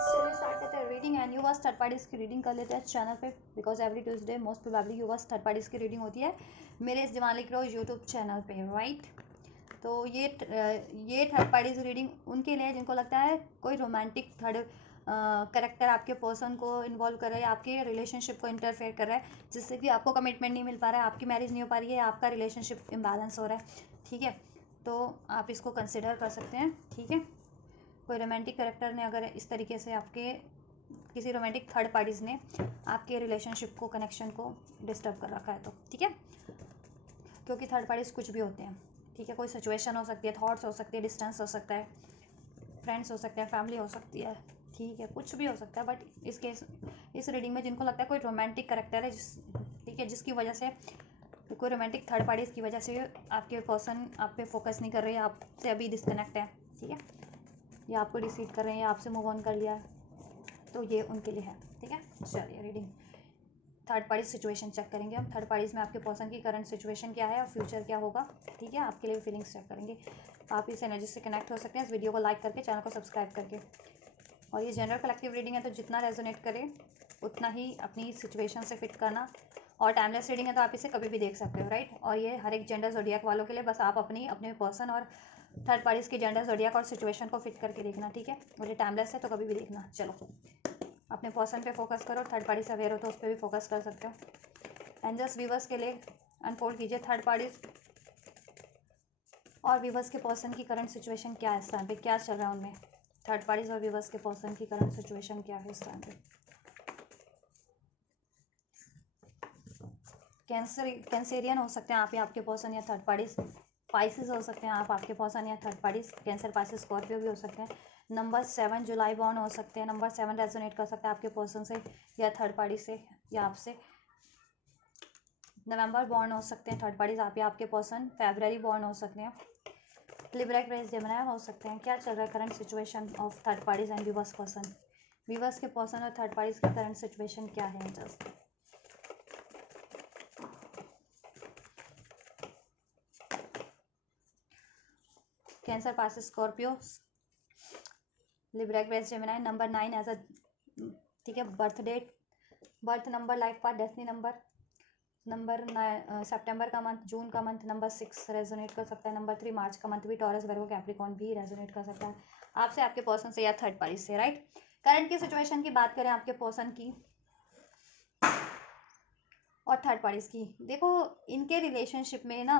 चलिए स्टार्ट करते हैं reading. And you was third parties की रीडिंग कर लेते हैं चैनल पे, because every Tuesday most probably you was third parties की रीडिंग होती है मेरे इस दिवाली रोज यूट्यूब चैनल पे, राइट। तो ये थर्ड पार्टीज रीडिंग उनके लिए जिनको लगता है कोई रोमांटिक थर्ड करेक्टर आपके पर्सन को इन्वॉल्व कर रहा है, आपके रिलेशनशिप को इंटरफेयर कर रहा है, जिससे कि आपको कमिटमेंट नहीं मिल पा रहा है, आपकी मैरिज नहीं हो पा रही है, आपका रिलेशनशिप इम्बैलेंस हो रहा है, ठीक है। तो आप इसको कंसिडर कर सकते हैं, ठीक है। कोई रोमांटिक करेक्टर ने अगर इस तरीके से आपके किसी रोमांटिक थर्ड पार्टीज़ ने आपके रिलेशनशिप को, कनेक्शन को डिस्टर्ब कर रखा है तो ठीक है, क्योंकि थर्ड पार्टीज़ कुछ भी होते हैं, ठीक है। कोई सिचुएशन हो सकती है, थॉट्स हो सकती है, डिस्टेंस हो सकता है, फ्रेंड्स हो सकते हैं, फैमिली हो सकती है, ठीक है, कुछ भी हो सकता है। बट इस रीडिंग में जिनको लगता है कोई रोमांटिक करेक्टर है ठीक है, जिसकी वजह से कोई रोमांटिक थर्ड पार्टीज़ की वजह से आपके पर्सन आप पे फोकस नहीं कर रहे हैं, आपसे अभी डिस्कनेक्ट है, ठीक है, या आपको डिसीड कर रहे हैं या आपसे मूव ऑन कर लिया है, तो ये उनके लिए है, ठीक है। चलिए reading third party situation check करेंगे हम। थर्ड पार्टीज में आपके पर्सन की करंट सिचुएशन क्या है और फ्यूचर क्या होगा, ठीक है। आपके लिए फीलिंग्स चेक करेंगे। आप इस एनर्जी से कनेक्ट हो सकते हैं इस वीडियो को लाइक करके, चैनल को सब्सक्राइब करके। और ये जनरल कलेक्टिव रीडिंग है, तो जितना रेजोनेट करे उतना ही अपनी सिचुएशन से फिट करना। और टाइमलेस रीडिंग है, तो आप इसे कभी भी देख सकते हो, राइट। और ये हर एक जेंडर ज़ोडियाक वालों के लिए, बस आप अपने पर्सन और थर्ड पार्टीज के जेंडर ज़ोडियाक और सिचुएशन को फिट करके देखना, ठीक है। और ये टाइमलेस है तो कभी भी देखना। चलो अपने पर्सन पे फोकस करो, थर्ड पार्टी से अवेयर हो तो उस पर भी फोकस कर सकते हो। एंजल्स व्यूवर्स के लिए अनफोल्ड कीजिए थर्ड पार्टीज और व्यूवर्स के पर्सन की करंट सिचुएशन क्या है इस टाइम पे, क्या चल रहा है उनमें। थर्ड पार्टीज और व्यूवर्स के पर्सन की करंट सिचुएशन क्या है इस टाइम पे। कैंसेरियन हो सकते हैं आप या आपके पर्सन या थर्ड पार्टीज। स्पाइसेस हो सकते हैं आप, आपके पर्सन या third parties. Cancer, spices, Scorpio भी हो सकते हैं। नंबर 7 जुलाई बॉर्न हो सकते हैं। नंबर 7 रेजोनेट कर सकता है आपके पर्सन से या थर्ड पार्टी से या आपसे। नवंबर बॉर्न हो सकते हैं थर्ड पार्टीज आप या आपके पर्सन। फेब्रवरी बॉर्न हो सकते हैं। लिब्रा, एक्वेरियस, जेमिनी हो सकते हैं। क्या चल रहा है current situation of third parties and viewers person. Viewers के पर्सन और थर्ड पार्टीज की करंट सिचुएशन क्या है just. Cancer, Pisces, Scorpio, Libra, Aquarius, Gemini. Number 9 as a, ठीक है, birth date, birth number, life path, destiny number सितंबर का month, जून का मंथ। नंबर 6 रेजोनेट कर सकता है। नंबर 3 मार्च का मंथ भी। टॉरस, वर्गो, कैप्रिकॉर्न भी रेजोनेट कर सकता है आपसे, आपके पर्सन से या थर्ड पार्टी से, राइट। करंट की सिचुएशन की बात करें आपके पर्सन की और थर्ड पार्टीज की, देखो इनके रिलेशनशिप में ना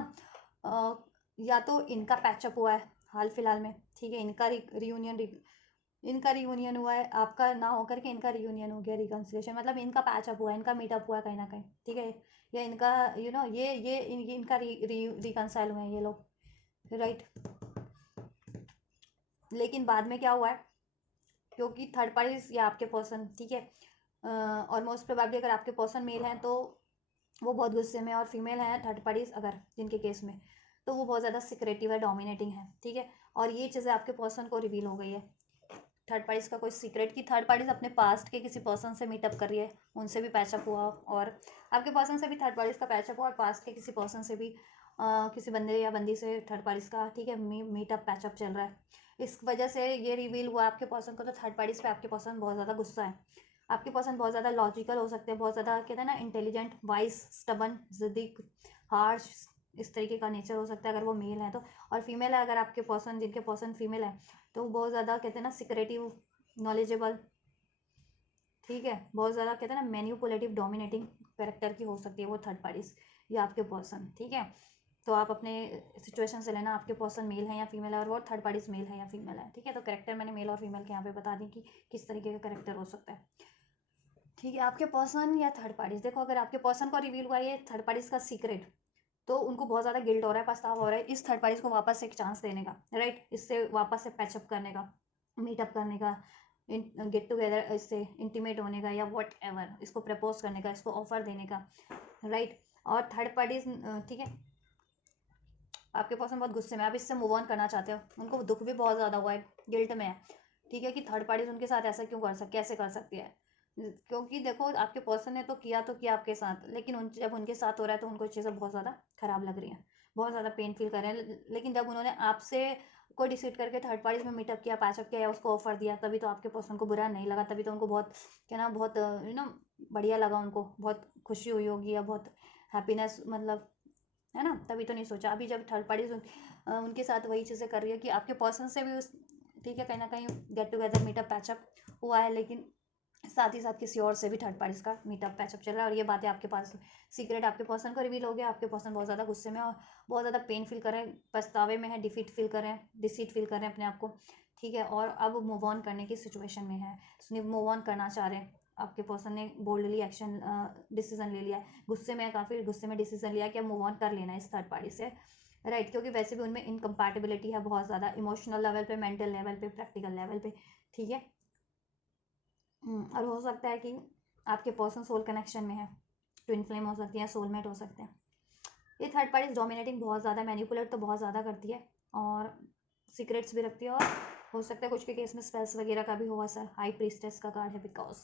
या तो इनका पैचअप हुआ है हाल फिलहाल में, ठीक है, इनका रियूनियन हुआ है, आपका ना होकर के इनका रियूनियन हो गया, रिकन्सिलेशन, मतलब इनका पैचअप हुआ है, इनका मीटअप हुआ है कहीं ना कहीं, ठीक है, या इनका इनका रिकन्साइल हुए हैं ये लोग, राइट। लेकिन बाद में क्या हुआ है, क्योंकि थर्ड पार्टीज या आपके पर्सन, ठीक है, और मोस्ट प्रोबेबली अगर आपके पर्सन मेल हैं तो वो बहुत गुस्से में, और फीमेल हैं थर्ड पार्टीज अगर जिनके केस में, तो वो बहुत ज़्यादा सिक्रेटिव है, डोमिनेटिंग है, ठीक है। और ये चीज़ें आपके पर्सन को रिवील हो गई है। थर्ड पार्टीज का कोई सीक्रेट की थर्ड पार्टीज अपने पास्ट के किसी पर्सन से मीटअप कर रही है, उनसे भी पैचअप हुआ, और आपके पर्सन से भी थर्ड पार्टीज का पैचअप हुआ, और पास्ट के किसी पर्सन से भी किसी बंदे या बंदी से थर्ड पार्टीज का, ठीक है, मीटअप पैचअप चल रहा है। इस वजह से ये रिवील हुआ आपके पर्सन को, तो थर्ड पार्टीज पे आपके पर्सन बहुत ज़्यादा गुस्सा है। आपके पर्सन बहुत ज़्यादा लॉजिकल हो सकते हैं, बहुत ज़्यादा कहते हैं ना इंटेलिजेंट, वाइस, स्टबन, जिद्दी, हार्श, इस तरीके का नेचर हो सकता है अगर वो मेल है तो। और फीमेल है अगर आपके पर्सन, जिनके पर्सन फीमेल है, तो वो बहुत ज़्यादा कहते हैं ना सिक्रेटिव, नॉलेजेबल, ठीक है, बहुत ज़्यादा कहते हैं ना मैन्युपुलेटिव, डोमिनेटिंग कैरेक्टर की हो सकती है वो थर्ड पार्टीज या आपके पर्सन, ठीक है। तो आप अपने सिचुएशन से लेना आपके पर्सन मेल है या फीमेल है, और वो थर्ड पार्टीज मेल है या फीमेल है, ठीक है। तो कैरेक्टर मैंने मेल और फीमेल के यहाँ पे बता दी कि किस तरीके का कैरेक्टर हो सकता है, ठीक है। आपके पर्सन या थर्ड पार्टीज, देखो अगर आपके पर्सन को रिवील हुआ ये थर्ड पार्टीज का सीक्रेट, तो उनको बहुत ज़्यादा गिल्ट हो रहा है, पछतावा हो रहा है इस थर्ड पार्टीज को वापस एक चांस देने का, राइट, इससे वापस से पैचअप करने का, मीटअप करने का, गेट टुगेदर, इससे इंटीमेट होने का, या वॉट एवर, इसको प्रपोज करने का, इसको ऑफर देने का, राइट। और थर्ड पार्टीज, ठीक है, आपके पर्सन बहुत गुस्से में, आप इससे मूव ऑन करना चाहते हो, उनको दुख भी बहुत ज़्यादा हुआ है, गिल्ट में है, ठीक है, कि थर्ड पार्टीज उनके साथ ऐसा क्यों कैसे कर सकती है। क्योंकि देखो आपके पर्सन ने तो किया आपके साथ, लेकिन जब उनके साथ हो रहा है तो उनको चीज़ें बहुत ज़्यादा खराब लग रही हैं, बहुत ज़्यादा पेन फील कर रहे हैं। लेकिन जब उन्होंने आपसे कोई डिसाइड करके थर्ड पार्टीज में मीटअप किया, पैचअप किया या उसको ऑफर दिया, तभी तो आपके पर्सन को बुरा नहीं लगा, तभी तो उनको बहुत क्या ना बहुत बढ़िया लगा, उनको बहुत खुशी हुई होगी या बहुत हैप्पीनेस, मतलब है ना, तभी तो नहीं सोचा। अभी जब थर्ड पार्टीज उनके साथ वही चीज़ें कर रही है कि आपके पर्सन से भी ठीक है, कहीं ना कहीं गेट टुगेदर मीटअप पैचअप हुआ है, लेकिन साथ ही साथ किसी और से भी थर्ड पार्टीज का मीटअप पैचअप चल रहा है, और ये बातें आपके पास सीक्रेट आपके पर्सन को रिवील हो गया। आपके पर्सन बहुत ज़्यादा गुस्से में और बहुत ज़्यादा पेन फील कर रहे हैं, पछतावे में है, डिफीट फील कर रहे हैं, डिसीट फील कर रहे हैं अपने आप को, ठीक है, और अब मूव ऑन करने की सिचुएशन में है, मूव ऑन करना चाह रहे हैं। आपके पर्सन ने बोल्डली एक्शन डिसीजन ले लिया है, गुस्से में काफ़ी गुस्से में डिसीजन लिया कि अब मूव ऑन कर लेना है इस थर्ड पार्टी से, राइट, क्योंकि वैसे भी उनमें इनकम्पैटिबिलिटी है बहुत ज़्यादा, इमोशनल लेवल पे, मेंटल लेवल पे, प्रैक्टिकल लेवल पे, ठीक है। और हो सकता है कि आपके पर्सन सोल कनेक्शन में है, ट्विन फ्लेम हो सकती है, सोलमेट हो सकते हैं। ये थर्ड पार्टी डोमिनेटिंग बहुत ज़्यादा, मैनिपुलेट तो बहुत ज़्यादा करती है और सीक्रेट्स भी रखती है, और हो सकता है कुछ के केस में स्पेल्स वगैरह का भी हुआ सर। हाई प्रीस्टेस का कार्ड है बिकॉज,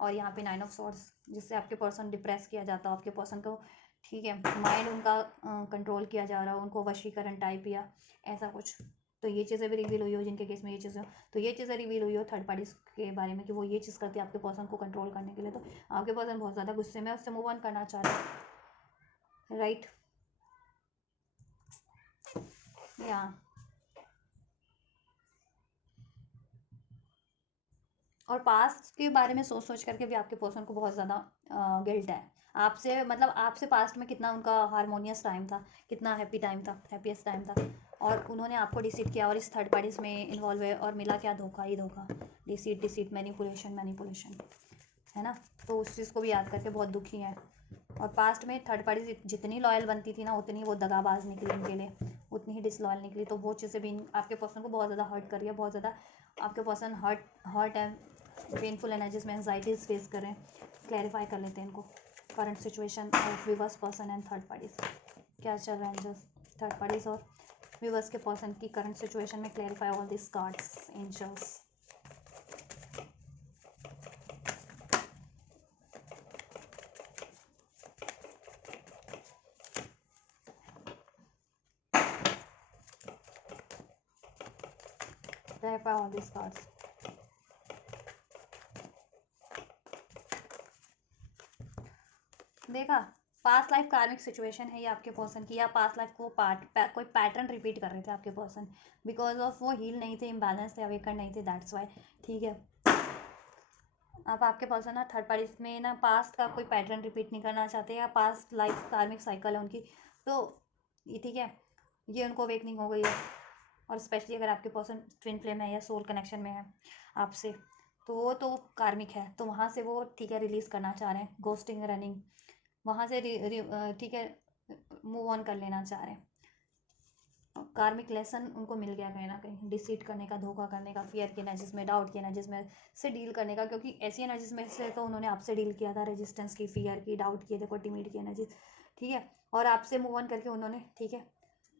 और यहाँ पे 9 ऑफ सॉर्ड्स, जिससे आपके पर्सन डिप्रेस किया जाता है, आपके पर्सन को, ठीक है, माइंड उनका कंट्रोल किया जा रहा है, उनको वशीकरण टाइप या ऐसा कुछ। तो ये चीज़ें भी रिवील हुई हो जिनके केस में ये चीज़ें, तो ये चीज़ें रिवील हुई हो थर्ड पार्टीज के बारे में कि वो ये चीज़ करती है आपके पर्सन को कंट्रोल करने के लिए, तो आपके पर्सन बहुत ज़्यादा गुस्से में उससे मूव ऑन करना चाह रहे हैं, राइट, या और पास्ट के बारे में सोच सोच करके भी आपके पर्सन को बहुत ज़्यादा गिल्ट है आपसे, मतलब आपसे पास्ट में कितना उनका हारमोनियस टाइम था, कितना हैप्पी टाइम था, हैप्पीएस्ट टाइम था, और उन्होंने आपको डिसीट किया और इस थर्ड पार्टीज में इन्वॉल्व हुए और मिला क्या, धोखा ही धोखा, डिसीट डिसीट, मैनिपुलेशन मैनिपुलेशन, है ना। तो उस चीज़ को भी याद करके बहुत दुखी है, और पास्ट में थर्ड पार्टी जितनी लॉयल बनती थी ना, उतनी वो दगाबाज निकली इनके लिए, उतनी ही डिसलॉयल निकली, तो वो चीज़ें भी आपके पर्सन को बहुत ज़्यादा हर्ट कर रही है, बहुत ज़्यादा आपके पर्सन हर्ट है, पेनफुल एनर्जीज में एंजाइटीज फेस करें। क्लैरिफाई कर लेते हैं इनको, current situation of reverse person and third parties क्या चल रहा है, एंजल्स थर्ड पार्टीज और रिवर्स के पर्सन की करंट सिचुएशन में। Clarify all this cards angels. Clarify all these cards. देखा, पास्ट लाइफ कार्मिक सिचुएशन है ये आपके पर्सन की, या पास्ट लाइफ को कोई पैटर्न रिपीट कर रहे थे आपके पर्सन, बिकॉज ऑफ वो हील नहीं थे, इम्बैलेंस थे, अवेकन नहीं थे, दैट्स वाई, ठीक है। अब आपके पर्सन ना थर्ड पार्टी में ना पास्ट का कोई पैटर्न रिपीट नहीं करना चाहते, या पास्ट लाइफ कार्मिक साइकिल है उनकी, तो ये ठीक है, ये उनको अवेकनिंग हो गई है, और स्पेशली अगर आपके पर्सन ट्विन फ्लेम है या सोल कनेक्शन में है आपसे, तो वो तो कार्मिक है, तो वहाँ से वो ठीक है रिलीज़ करना चाह रहे हैं, गोस्टिंग रनिंग वहाँ से ठीक है मूव ऑन कर लेना चाह रहे हैं। कार्मिक लेसन उनको मिल गया कहीं ना कहीं, डिसीट करने का, धोखा करने का, फियर की एनर्जीज में, डाउट की एनर्जीज में से डील करने का, क्योंकि ऐसी एनर्जीज में से तो उन्होंने आपसे डील किया था, रेजिस्टेंस की, फियर की, डाउट की, देखो टिमिड की एनर्जीज, ठीक है, और आपसे मूव ऑन करके उन्होंने, ठीक है,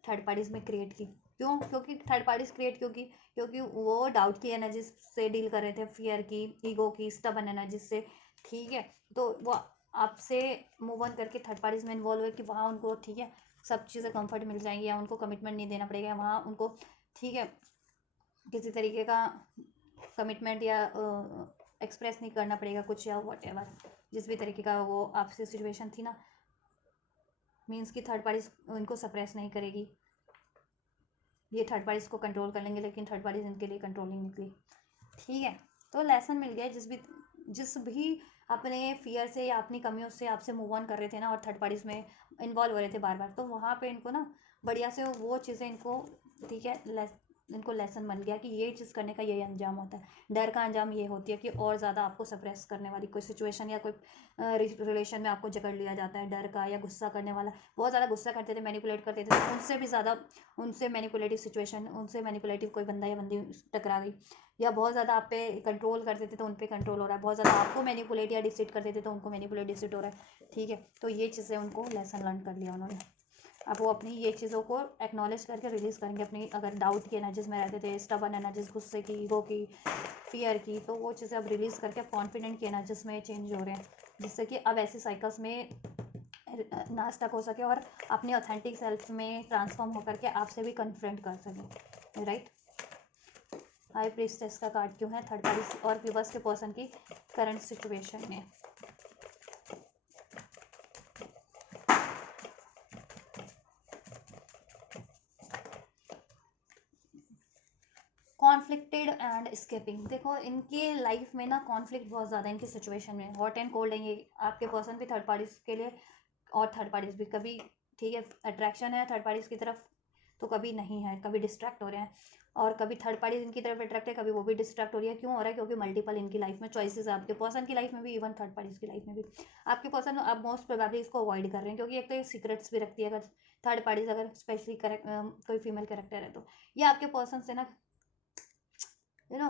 थर्ड पार्टीज में क्रिएट की। क्यों? क्योंकि थर्ड पार्टीज क्रिएट क्योंकि वो डाउट की एनर्जीज से डील कर रहे थे, फियर की, ईगो की, स्टबन एनर्जीज से, ठीक है, तो वो आपसे मूव ऑन करके थर्ड पार्टीज में इन्वॉल्व हुए कि वहाँ उनको, ठीक है, सब चीज़ें कंफर्ट मिल जाएंगी, या उनको कमिटमेंट नहीं देना पड़ेगा वहाँ उनको, ठीक है, किसी तरीके का कमिटमेंट या एक्सप्रेस नहीं करना पड़ेगा कुछ, या वॉट एवर, जिस भी तरीके का वो आपसे सिचुएशन थी ना, मीन्स कि थर्ड पार्टीज उनको सप्रेस नहीं करेगी, ये थर्ड पार्टीज को कंट्रोल कर लेंगे, लेकिन थर्ड पार्टीज इनके लिए कंट्रोलिंग निकली, ठीक है। तो लेसन मिल गया, जिस भी अपने फियर से या अपनी कमियों से आपसे मूव ऑन कर रहे थे ना, और थर्ड पार्टीज में इन्वॉल्व हो रहे थे बार बार, तो वहाँ पे इनको ना बढ़िया से वो चीज़ें इनको, ठीक है, इनको लेसन मिल गया कि ये चीज़ करने का ये अंजाम होता है, डर का अंजाम ये होती है कि और ज़्यादा आपको सप्रेस करने वाली कोई सिचुएशन या कोई रिलेशन में आपको जकड़ लिया जाता है, डर का, या गुस्सा करने वाला, बहुत ज़्यादा गुस्सा करते थे, मैनिपुलेट करते थे, तो उनसे भी ज़्यादा, उनसे मैनिपुलेटिव सिचुएशन, उनसे मैनिपुलेटिव कोई बंदा या बंदी टकरा गई, या बहुत ज़्यादा आप पे कंट्रोल करते थे तो उन पे कंट्रोल हो रहा है, बहुत ज़्यादा आपको मैनिपुलेट या डिसिट करते थे तो उनको मैनिपुलेट डिसिट हो रहा है, ठीक है। तो ये चीज़ें उनको लेसन लर्न कर लिया उन्होंने, अब वो अपनी ये चीज़ों को एक्नॉलेज करके रिलीज़ करेंगे, अपनी अगर डाउट की एनर्जीज में रहते थे, स्टबन एनर्जीज, गुस्से की, ईगो की, फियर की, तो वो चीज़ें अब रिलीज़ करके कॉन्फिडेंट की एनर्जीज में चेंज हो रहे हैं, जिससे कि अब ऐसी साइकिल्स में ना स्टक हो सके और अपने ऑथेंटिक सेल्फ में ट्रांसफॉर्म होकर के आपसे भी कन्फ्रंट कर सके, राइट। हाई प्रीस्टेस का कार्ड क्यों है थर्ड पार्टी और व्यूअर्स के पर्सन की करंट सिचुएशन में? Conflicted and escaping. देखो इनकी लाइफ में ना कॉन्फ्लिक्ट बहुत ज़्यादा है, इनकी सिचुएशन में हॉट एंड कोल्ड है ये। आपके पर्सन भी थर्ड पार्टीज के लिए और थर्ड पार्टीज भी कभी, ठीक है, अट्रैक्शन है थर्ड पार्टीज की तरफ तो कभी नहीं है, कभी डिस्ट्रैक्ट हो रहे हैं, और कभी थर्ड पार्टीज इनकी तरफ अट्रैक्ट है, कभी वो भी डिस्ट्रैक्ट हो रही है। क्यों हो रहा है? क्योंकि मल्टीपल इनकी लाइफ में चॉइसेस है, आपके पर्सन की लाइफ में भी, इवन थर्ड पार्टीज की लाइफ में भी। आपके पर्सन अब मोस्ट प्रोबेबली इसको अवॉइड कर रहे हैं, क्योंकि एक तो ये सीक्रेट्स भी रखती है अगर थर्ड पार्टीज, अगर स्पेशली करेक्ट कोई फीमेल कैरेक्टर है तो ये आपके पर्सन से ना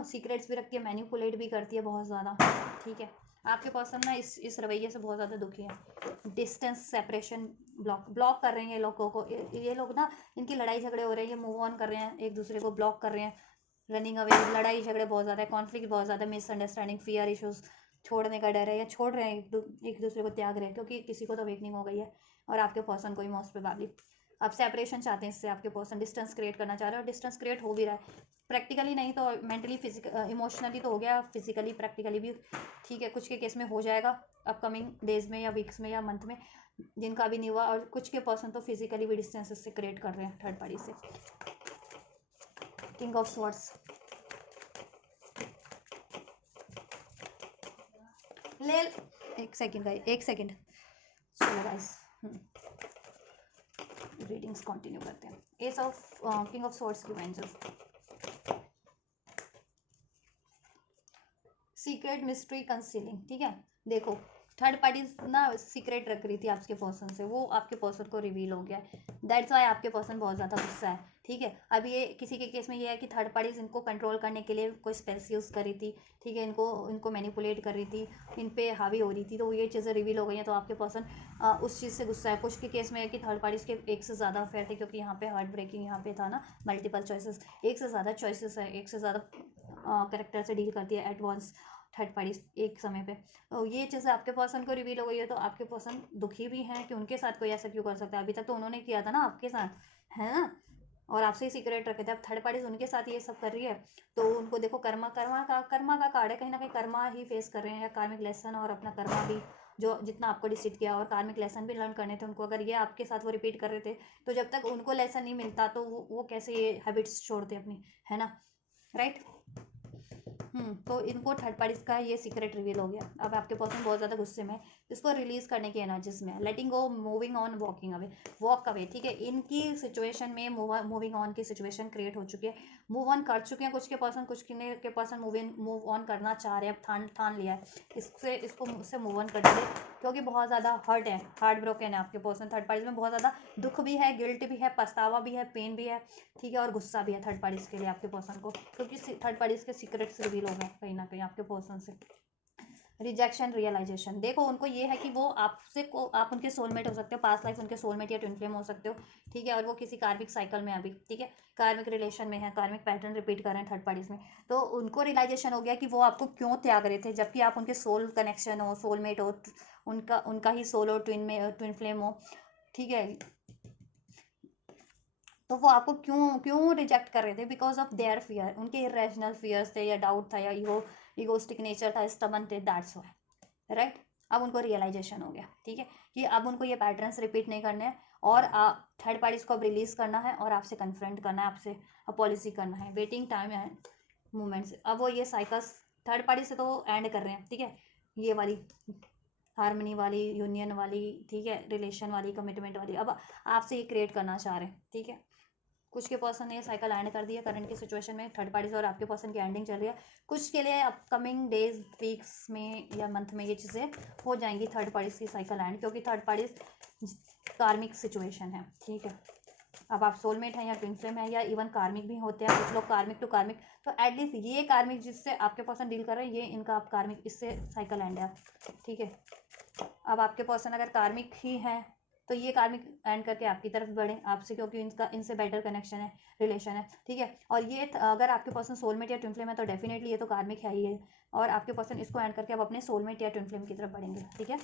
सीक्रेट्स भी रखती है, मैनिपुलेट भी करती है बहुत ज़्यादा, ठीक है। आपके पर्सन ना इस रवैये से बहुत ज़्यादा दुखी है। डिस्टेंस, सेपरेशन, ब्लॉक कर रहे हैं ये लोगों को। ये लोग ना, इनकी लड़ाई झगड़े हो रहे हैं, ये मूव ऑन कर रहे हैं, एक दूसरे को ब्लॉक कर रहे हैं, रनिंग अवे, लड़ाई झगड़े बहुत ज़्यादा है, कॉन्फ्लिक्ट बहुत ज़्यादा, मिसअंडरस्टैंडिंग, फियर इशूज़, छोड़ने का डर है या छोड़ रहे हैं, एक दूसरे को त्याग रहे हैं, क्योंकि किसी को तो अवेकनिंग हो गई है और आपके पर्सन को ही मोस्ट प्रोबेबली आप सेपरेशन चाहते हैं इससे। आपके पर्सन डिस्टेंस क्रिएट करना चाह रहे हैं और डिस्टेंस क्रिएट हो भी रहा है, प्रैक्टिकली नहीं तो मेंटली, फिजिकल, इमोशनली तो हो गया, फिजिकली प्रैक्टिकली भी, ठीक है। कुछ के केस में हो जाएगा अपकमिंग डेज में या वीक्स में या मंथ में, जिनका भी नहीं हुआ, और कुछ के पर्सन तो फिजिकली भी डिस्टेंस से क्रिएट कर रहे हैं थर्ड पार्टी से। किंग ऑफ स्वॉर्ड्स, ले एक सेकेंड गाइस, एक सेकेंड, चलो गाइस रीडिंग्स कंटिन्यू करते हैं। S of king of swords की वेंजर्स, सीक्रेट, मिस्ट्री, कंसीलिंग, ठीक है। देखो थर्ड पार्टी ना सीक्रेट रख रही थी आपके पर्सन से, वो आपके पर्सन को रिवील हो गया, दैट्स वाई आपके पर्सन बहुत ज़्यादा गुस्सा है, ठीक है। अब ये किसी के केस में ये है कि थर्ड पार्टीज इनको कंट्रोल करने के लिए कोई स्पेल्स यूज़ कर रही थी, ठीक है, इनको मैनिपुलेट कर रही थी, इन पे हावी हो रही थी, तो ये चीज़ें रिवील हो गई हैं, तो आपके पर्सन उस चीज़ से गुस्सा है। कुछ के केस में है कि थर्ड पार्टीज के एक से ज़्यादा अफेयर थे, क्योंकि यहाँ पे हार्ट ब्रेकिंग, यहाँ पे था ना मल्टीपल चॉइसेस, एक से ज़्यादा चॉइसेस है, एक से ज़्यादा करेक्टर से डील करती है एट वंस थर्ड पार्टी एक समय पे। तो ये चीज़ आपके पर्सन को रिवील हो गई है, तो आपके पर्सन दुखी भी हैं कि उनके साथ कोई ऐसा क्यों कर सकता है। अभी तक तो उन्होंने किया था ना आपके साथ, है ना, और आपसे ही सीक्रेट रखे थे। अब थर्ड पार्टीज उनके साथ ये सब कर रही है, तो उनको देखो कर्मा का कार्ड है, कहीं ना कहीं कर्मा ही फेस कर रहे हैं, या कार्मिक लेसन, और अपना कर्मा भी जो जितना आपको डिसीट किया, और कार्मिक लेसन भी लर्न करने थे उनको। अगर ये आपके साथ वो रिपीट कर रहे थे, तो जब तक उनको लेसन नहीं मिलता तो वो कैसे ये हैबिट्स छोड़ते अपनी, है ना, राइट। तो इनको थर्ड पार्टीज का ये सीक्रेट रिवील हो गया। अब आपके पर्सन बहुत ज़्यादा गुस्से में, इसको रिलीज करने की एनर्जीज में, letting go, moving on, walking away, walk away, ठीक है। इनकी सिचुएशन में मूविंग ऑन की सिचुएशन क्रिएट हो चुकी है, मूव ऑन कर चुके हैं कुछ के पर्सन, कुछ के पर्सन मूव ऑन करना चाह रहे हैं, ठान लिया है इससे मूव ऑन कर दीजिए, क्योंकि बहुत ज़्यादा हर्ट है, हार्ट ब्रोकन है आपके पर्सन। थर्ड पार्टीज में बहुत ज़्यादा दुख भी है, गिल्ट भी है, पछतावा भी है, पेन भी है, ठीक है, और गुस्सा भी है थर्ड पार्टीज के लिए आपके पर्सन को, क्योंकि थर्ड पार्टीज के सीक्रेट्स रिवील हो गए कहीं ना कहीं आपके पर्सन से। रिजेक्शन, रियलाइजेशन, देखो उनको ये है कि वो आप उनके सोलमेट हो सकते हो, पास्ट लाइफ उनके सोलमेट या ट्विन फ्लेम हो सकते हो, ठीक है, और वो किसी कार्मिक साइकिल में अभी, ठीक है, कार्मिक रिलेशन में है, कार्मिक पैटर्न रिपीट कर रहे हैं थर्ड पार्टीज में। तो उनको रियलाइजेशन हो गया कि वो आपको क्यों त्याग रहे थे, जबकि आप उनके सोल कनेक्शन हो, सोलमेट हो, उनका ही सोल हो, ट्विन फ्लेम हो, ठीक है। तो वो आपको क्यों क्यों रिजेक्ट कर रहे थे? बिकॉज ऑफ देयर फियर, उनके इरेशनल फियर्स थे, या डाउट था, या ईगोस्टिक नेचर था, स्टबन थे, दैट्स वाई, राइट। अब उनको रियलाइजेशन हो गया, ठीक है, कि अब उनको ये पैटर्न्स रिपीट नहीं करने हैं, और थर्ड पार्टीज को अब रिलीज करना है, और आपसे कन्फ्रंट करना है, आपसे अपॉलिसी करना है, वेटिंग टाइम एंड मूवमेंट्स। अब वो ये साइकिल्स थर्ड पार्टी से तो एंड कर रहे हैं, ठीक है, ये वाली हारमनी वाली, यूनियन वाली, ठीक है, रिलेशन वाली, कमिटमेंट वाली, अब आपसे ये क्रिएट करना चाह रहे हैं, ठीक है। कुछ के पर्सन ने ये साइकिल एंड कर दिया करंट की सिचुएशन में, थर्ड पार्टीज और आपके पर्सन की एंडिंग चल रही है। कुछ के लिए अपकमिंग डेज, वीक्स में या मंथ में ये चीज़ें हो जाएंगी थर्ड पार्टीज की साइकिल एंड, क्योंकि थर्ड पार्टीज कार्मिक सिचुएशन है, ठीक है। अब आप सोलमेट हैं या ट्विन फ्लेम है, या इवन कार्मिक भी होते हैं कुछ लोग, कार्मिक टू कार्मिक, तो एटलीस्ट ये कार्मिक जिससे आपके पर्सन डील कर रहे हैं, ये इनका आप कार्मिक, इससे साइकिल एंड है, ठीक है। अब आपके पर्सन अगर कार्मिक ही है, तो ये कार्मिक एंड करके आपकी तरफ बढ़े आपसे, क्योंकि इनसे बेटर कनेक्शन है, रिलेशन है, ठीक है। और ये अगर आपके पर्सन सोलमेट या ट्विन फ्लेम है, तो डेफिनेटली ये तो कार्मिक है ही है, और आपके पर्सन इसको एंड करके अब अपने सोलमेट या ट्विन फ्लेम की तरफ बढ़ेंगे, ठीक है।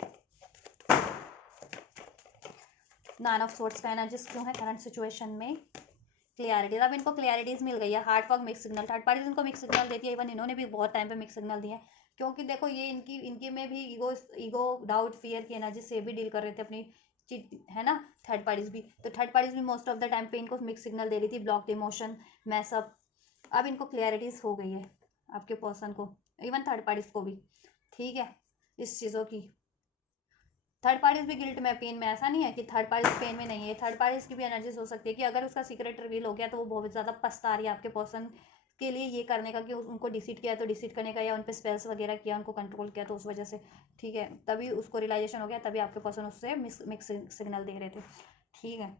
नाइन ऑफ सोर्ड्स का एनर्जीज क्यों है करंट सिचुएशन में? क्लियरिटीज, अब इनको क्लियरिटीज मिल गई है। Heart fog mix signal, third parties इनको मिक्स सिग्नल देती है, इवन इन्होंने भी बहुत टाइम पे मिक्स सिग्नल दिए हैं, क्योंकि देखो ये इनकी इनके में भी ईगो डाउट फियर की एनर्जी से भी डील कर रहे थे अपनी चीज, है ना। थर्ड पार्टीज भी, तो थर्ड पार्टीज भी मोस्ट ऑफ द टाइम पे इनको मिक्स सिग्नल दे रही थी, ब्लॉक्ड इमोशन, मैसअप। अब इनको क्लियरिटीज हो गई है आपके पर्सन को, इवन थर्ड पार्टीज को भी, ठीक है, इस चीज़ों की। थर्ड पार्टीज भी गिल्ट में, पेन में, ऐसा नहीं है कि थर्ड पार्टीज पेन में नहीं है। थर्ड पार्टीज की भी एनर्जीज हो सकती है कि अगर उसका सीक्रेट रिवील हो गया तो वो बहुत ज़्यादा पछता रही है आपके पर्सन के लिए ये करने का, कि उनको डिसीट किया तो डिसीट करने का, या उन पर स्पेल्स वगैरह किया, उनको कंट्रोल किया तो उस वजह से, ठीक है, तभी उसको रियलाइजेशन हो गया, तभी आपके पर्सन उससे मिक्स सिग्नल दे रहे थे, ठीक है।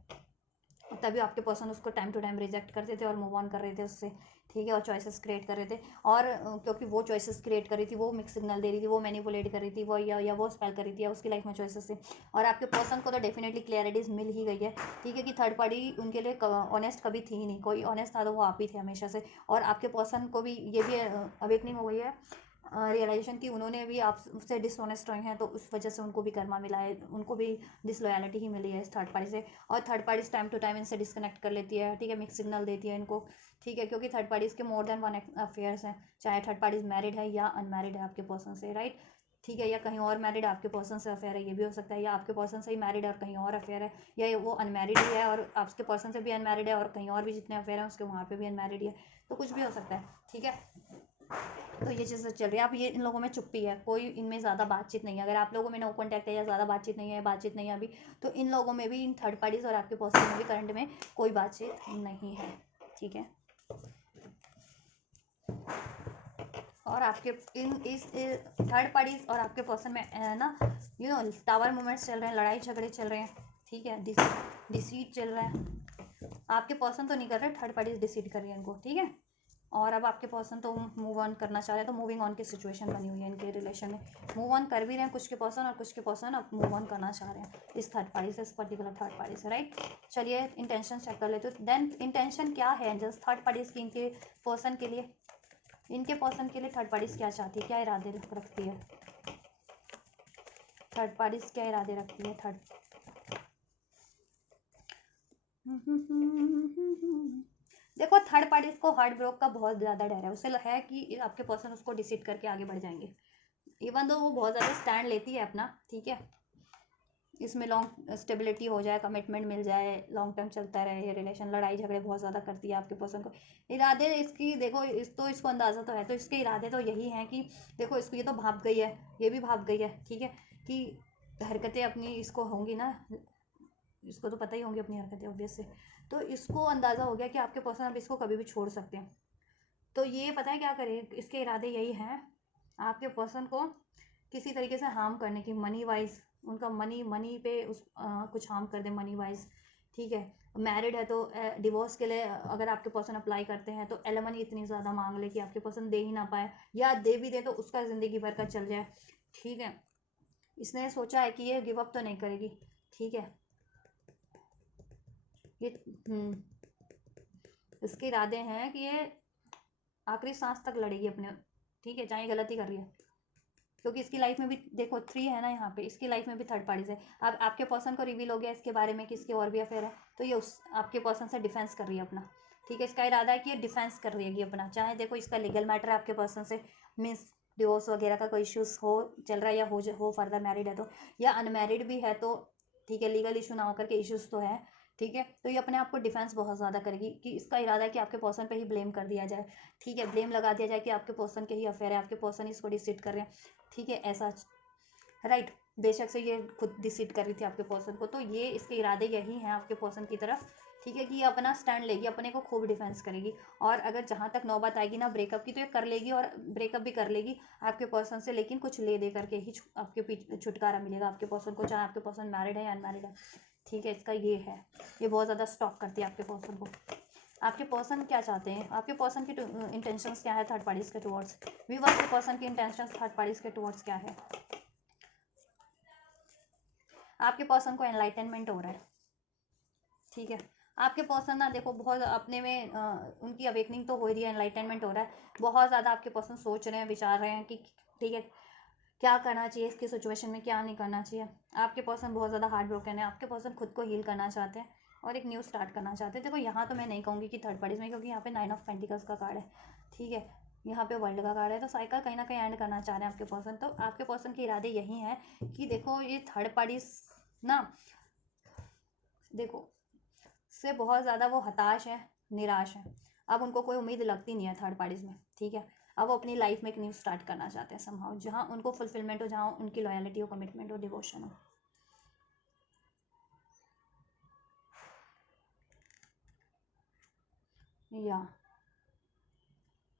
तभी आपके पर्सन उसको टाइम टू टाइम रिजेक्ट करते थे और मूव ऑन कर रहे थे उससे, ठीक है, और चॉइसेस क्रिएट कर रहे थे। और क्योंकि वो चॉइसेस क्रिएट कर रही थी, वो मिक्स सिग्नल दे रही थी, वो मैनिपुलेट कर रही थी, वो या वो स्पेल कर रही थी, या उसकी लाइफ में चॉइसेस से। और आपके पर्सन को तो डेफिनेटली क्लियरिटीज मिल ही गई है, ठीक है, कि थर्ड पार्टी उनके लिए ऑनेस्ट कभी थी ही नहीं, कोई ऑनेस्ट था तो वो आप ही थे हमेशा से। और आपके पर्सन को भी ये भी अवेकनिंग हो गई है, रियलाइजेशन की उन्होंने भी आपसे डिसऑनेस्ट रहे हैं, तो उस वजह से उनको भी कर्मा मिला है, उनको भी डिसलॉयलिटी ही मिली है इस थर्ड पार्टी से। और third party time to time इनसे डिस्कनेक्ट कर लेती है, ठीक है, मिक्स सिग्नल देती है इनको, ठीक है, क्योंकि थर्ड पार्टीज के मोर देन वन अफेयर्स हैं, चाहे थर्ड पार्टीज मैरिड है या अनमैरिड है आपके पर्सन से, राइट, ठीक है, या कहीं और मैरिड आपके पर्सन से अफेयर है, ये भी हो सकता है, या आपके पर्सन से ही मैरिड है और कहीं और अफेयर है, या वो अनमैरिड ही है और आपके पर्सन से भी अनमैरिड है और कहीं और भी जितने अफेयर हैं उसके वहाँ पे भी अनमैरिड है, तो कुछ भी हो सकता है, ठीक है। तो ये चीज़ें चल रही है। अब ये इन लोगों में चुप्पी है, कोई इनमें ज़्यादा बातचीत नहीं है। अगर आप लोगों में नो कॉन्टैक्ट है या ज़्यादा बातचीत नहीं है अभी, तो इन लोगों में भी, इन थर्ड पार्टीज और आपके पर्सन में भी करंट में कोई बातचीत नहीं है, ठीक है। और आपके इस थर्ड पार्टीज और आपके पर्सन में ना टावर मूवमेंट्स चल रहे हैं, लड़ाई झगड़े चल रहे हैं, ठीक है, डिसीट चल रहा है। आपके पर्सन तो नहीं कर रहे, थर्ड पार्टीज डिसीट कर रही है इनको, ठीक है। और अब आपके पर्सन तो मूव ऑन करना चाह रहे हैं, तो मूविंग ऑन की सिचुएशन बनी हुई है इनके रिलेशन में, मूव ऑन कर भी रहे हैं कुछ के पर्सन, और कुछ के पर्सन अब मूव ऑन करना चाह रहे हैं इस थर्ड पार्टी से, इस पर्टिकुलर थर्ड पार्टी से, राइट। चलिए इंटेंशन चेक कर लेते हो। देन इंटेंशन क्या है जस्ट थर्ड पार्टीज की इनके पर्सन के लिए, इनके पर्सन के लिए थर्ड पार्टीज क्या चाहती है, क्या इरादे रखती है थर्ड पार्टीज, क्या इरादे रखती है थर्ड। देखो थर्ड पार्टीज को हार्ट ब्रोक का बहुत ज़्यादा डर है, उसे है कि आपके पर्सन उसको डिसीड करके आगे बढ़ जाएंगे, इवन दो वो बहुत ज़्यादा स्टैंड लेती है अपना, ठीक है, इसमें लॉन्ग स्टेबिलिटी हो जाए, कमिटमेंट मिल जाए, लॉन्ग टर्म चलता रहे ये रिलेशन, लड़ाई झगड़े बहुत ज़्यादा करती है आपके पर्सन को। इरादे इसकी देखो, इसको अंदाज़ा तो है, तो इसके इरादे तो यही हैं कि देखो इसको, ये तो भाग गई है, ये भी भाग गई है, ठीक है, कि हरकतें अपनी इसको होंगी ना, इसको तो पता ही होंगी अपनी हरकतें ऑब्वियस से, तो इसको अंदाज़ा हो गया कि आपके पर्सन अब इसको कभी भी छोड़ सकते हैं। तो ये पता है क्या करे, इसके इरादे यही हैं, आपके पर्सन को किसी तरीके से हार्म करने की, मनी वाइज, उनका मनी पे कुछ हार्म कर दे मनी वाइज, ठीक है। मैरिड है तो डिवोर्स के लिए अगर आपके पर्सन अप्लाई करते हैं तो एलिमनी इतनी ज़्यादा मांग ले कि आपके पर्सन दे ही ना पाए, या दे भी दे तो उसका ज़िंदगी भर का चल जाए, ठीक है। इसने सोचा है कि ये गिव अप तो नहीं करेगी, ठीक है, ये इसके इरादे हैं कि ये आखिरी सांस तक लड़ेगी अपने, ठीक है, चाहे गलती कर रही है, क्योंकि इसकी लाइफ में भी देखो 3 है ना यहाँ पे, इसकी लाइफ में भी थर्ड पार्टीज है। अब आपके पर्सन को रिवील हो गया इसके बारे में कि इसके और भी अफेयर है, तो ये उस आपके पर्सन से डिफेंस कर रही है अपना, ठीक है, इसका इरादा है कि ये डिफेंस कर रही है अपना, चाहे देखो इसका लीगल मैटर है आपके पर्सन से, मीन्स डिवोर्स वगैरह का कोई इश्यूज हो चल रहा है, या हो फर्दर मैरिड है तो, या अनमैरिड भी है तो, ठीक है, लीगल इशू ना होकर के इश्यूज तो है, ठीक है, तो ये अपने आप को डिफेंस बहुत ज़्यादा करेगी, कि इसका इरादा है कि आपके पर्सन पे ही ब्लेम कर दिया जाए, ठीक है, ब्लेम लगा दिया जाए कि आपके पर्सन के ही अफेयर है, आपके पर्सन इसको डिसीड कर रहे हैं, ठीक है, ऐसा, राइट। बेशक से ये खुद डिसीड कर रही थी आपके पर्सन को, तो ये इसके इरादे यही हैं आपके पर्सन की तरफ, ठीक है, कि ये अपना स्टैंड लेगी, अपने को खूब डिफेंस करेगी, और अगर जहाँ तक नौबत आएगी ना ब्रेकअप की, तो ये कर लेगी और ब्रेकअप भी कर लेगी आपके पर्सन से, लेकिन कुछ ले दे करके ही आपके पीछे छुटकारा मिलेगा आपके पर्सन को, चाहे आपके पर्सन मैरिड है या अनमैरिड है, ठीक है, इसका ये है, ये बहुत ज़्यादा स्टॉक करती है आपके पर्सन को। आपके पर्सन क्या चाहते हैं, आपके पर्सन की इंटेंशंस क्या है थर्ड पार्टीज के टुवर्ड्स, व्यूअर्स के पर्सन की इंटेंशंस थर्ड पार्टीज के टुवर्ड्स क्या है। आपके पर्सन को एनलाइटनमेंट हो रहा है, ठीक है, आपके पर्सन ना देखो बहुत अपने में उनकी अवेकनिंग तो हो रही है, एनलाइटनमेंट हो रहा है, बहुत ज़्यादा आपके पर्सन सोच रहे हैं, विचार रहे हैं कि ठीक है क्या करना चाहिए इसकी सिचुएशन में, क्या नहीं करना चाहिए। आपके पर्सन बहुत ज़्यादा हार्ट ब्रोकन है, आपके पर्सन खुद को हील करना चाहते हैं, और एक न्यू स्टार्ट करना चाहते हैं। देखो यहाँ तो मैं नहीं कहूँगी कि थर्ड पार्टीज में, क्योंकि यहाँ पे 9 ऑफ पेंटिकल्स का कार्ड है, ठीक है, यहाँ पे वर्ल्ड का कार्ड है, तो साइकिल कहीं ना कहीं एंड करना चाह रहे हैं आपके पर्सन। तो आपके पर्सन के इरादे यही हैं कि देखो ये थर्ड पार्टीज ना, देखो से बहुत ज़्यादा वो हताश है, निराश है। अब उनको कोई उम्मीद लगती नहीं है थर्ड पार्टीज में, ठीक है। अब वो अपनी लाइफ में एक न्यू स्टार्ट करना चाहते हैं समहाउ, जहाँ उनको फुलफिलमेंट हो, जहाँ उनकी लॉयलिटी हो, कमिटमेंट हो, डिवोशन हो। या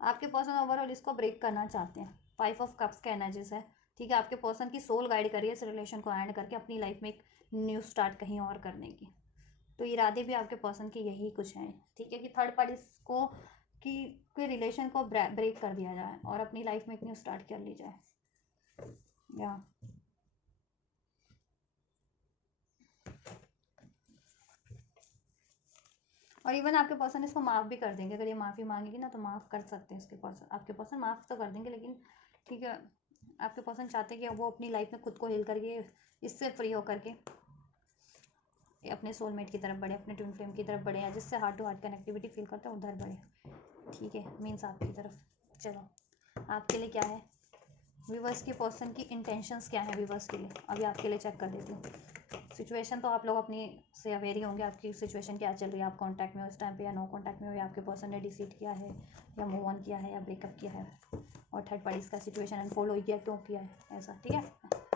आपके पर्सन ओवरऑल इसको ब्रेक करना चाहते हैं। 5 ऑफ कप्स का एनर्जीज है, ठीक है। आपके पर्सन की सोल गाइड करिए इस रिलेशन को एंड करके अपनी लाइफ में एक न्यू स्टार्ट कहीं और करने की। तो इरादे भी आपके पर्सन के यही कुछ हैं, ठीक है, कि थर्ड पार्टी को कि कोई रिलेशन को ब्रेक कर दिया जाए और अपनी लाइफ में एक न्यू स्टार्ट कर ली जाए। या और इवन आपके पर्सन इसको माफ़ भी कर देंगे, अगर ये माफ़ी मांगेगी ना तो माफ़ कर सकते हैं इसके पर्सन, आपके पर्सन माफ़ तो कर देंगे, लेकिन ठीक है आपके पर्सन चाहते हैं कि वो अपनी लाइफ में खुद को हील करके इससे फ्री होकर के अपने सोलमेट की तरफ बढ़े, अपने ट्विन फ्लेम की तरफ बढ़े, या जिससे heart to heart connectivity feel करते हैं उधर बढ़े, ठीक है, मीन्स आपकी तरफ। चलो आपके लिए क्या है, व्यूवर्स के पर्सन की इंटेंशंस क्या है व्यूवर्स के लिए, अभी आपके लिए चेक कर देती हूँ। सिचुएशन तो आप लोग अपनी से अवेयर ही होंगे, आपकी सिचुएशन क्या चल रही है, आप कांटेक्ट में हो इस टाइम पे या नो कांटेक्ट में हो, या आपके पर्सन ने डिसीड किया है या मूव ऑन किया है या ब्रेकअप किया है, और थर्ड पार्टीज का सिचुएशन अनफोल्ड हो गया, क्यों किया है ऐसा, ठीक है,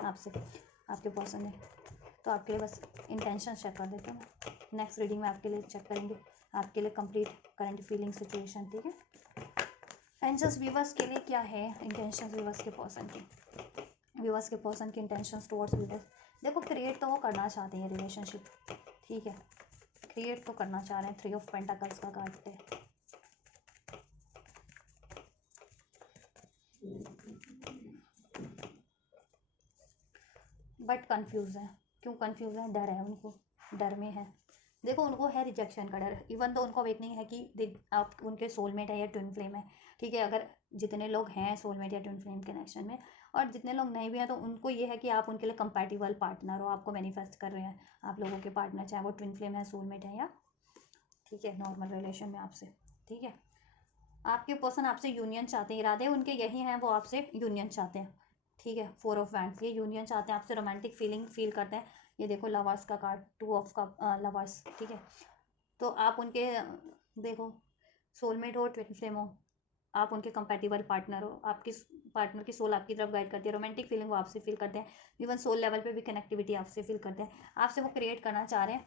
आपसे आपके पर्सन ने। तो आपके लिए बस इंटेंशन चेक कर देते हैं, नेक्स्ट रीडिंग में आपके लिए चेक करेंगे आपके लिए कंप्लीट करंट फीलिंग सिचुएशन, ठीक है। एंजल्स व्यूवर्स के लिए क्या है इंटेंशन व्यूवर्स के पर्सन की, व्यूवर्स के पर्सन की इंटेंशंस टुवर्ड्स व्यूवर्स। देखो क्रिएट तो वो करना चाहते हैं रिलेशनशिप, ठीक है, क्रिएट तो करना चाह रहे हैं। 3 ऑफ पेंटाकल्स का कार्ड है, बट कंफ्यूज है। क्यों कंफ्यूज है, डर है उनको, डर में है। देखो उनको है रिजेक्शन का डर, इवन तो उनको अवेकनिंग है कि आप उनके सोलमेट है या ट्विन फ्लेम है, ठीक है। अगर जितने लोग हैं सोलमेट या ट्विन फ्लेम कनेक्शन में, और जितने लोग नहीं भी हैं, तो उनको ये है कि आप उनके लिए कंपैटिबल पार्टनर हो, आपको मैनिफेस्ट कर रहे हैं आप लोगों के पार्टनर, चाहे वो ट्विन फ्लेम है, सोलमेट है, या ठीक है नॉर्मल रिलेशन में आपसे, ठीक है। आपके पर्सन आपसे यूनियन चाहते हैं, इरादे उनके यही हैं, वो आपसे यूनियन चाहते हैं, ठीक है। 4 ऑफ वैंड्स, ये यूनियन चाहते हैं आपसे, रोमांटिक फीलिंग फील करते हैं। ये देखो लवर्स का कार्ड, 2 ऑफ का लवर्स, ठीक है। तो आप उनके देखो सोलमेट हो, ट्विन फ्लेम हो, आप उनके कंपैटिबल पार्टनर हो, आपकी पार्टनर की सोल आपकी तरफ गाइड करती है, रोमांटिक फीलिंग वो आपसे फील करते हैं, इवन सोल लेवल पे भी कनेक्टिविटी आपसे फील करते हैं, आपसे वो क्रिएट करना चाह रहे हैं,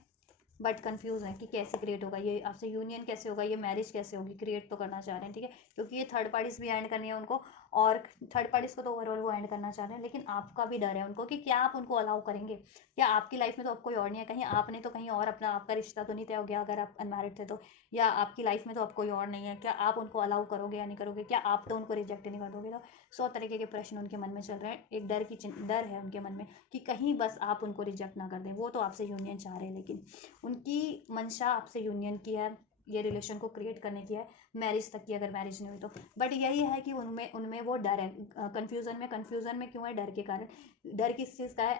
बट कंफ्यूज है कि कैसे क्रिएट होगा, ये आपसे यूनियन कैसे होगा, ये मैरिज कैसे होगी। क्रिएट तो करना चाह रहे हैं, ठीक है, क्योंकि ये थर्ड पार्टीज भी एंड करनी है उनको, और थर्ड पार्टीज को तो ओवरऑल वो एंड करना चाह रहे हैं, लेकिन आपका भी डर है उनको कि क्या आप उनको अलाउ करेंगे, क्या आपकी लाइफ में तो अब कोई और नहीं है, कहीं आपने तो कहीं और अपना आपका रिश्ता तो नहीं तय हो गया अगर आप अनमैरिड थे तो, या आपकी लाइफ में तो अब कोई और नहीं है, क्या आप उनको अलाउ करोगे या नहीं करोगे, क्या आप तो उनको रिजेक्ट नहीं कर दोगे। तो 100 तरीके के प्रश्न उनके मन में चल रहे हैं, एक डर है उनके मन में कि कहीं बस आप उनको रिजेक्ट ना कर दें। वो तो आपसे यूनियन चाह रहे हैं, लेकिन उनकी मंशा आपसे यूनियन की है, ये रिलेशन को क्रिएट करने की है, मैरिज तक की, अगर मैरिज नहीं हुई तो। बट यही है कि उनमें उनमें वो डर है, कन्फ्यूज़न में क्यों है, डर के कारण। डर किस चीज़ का है,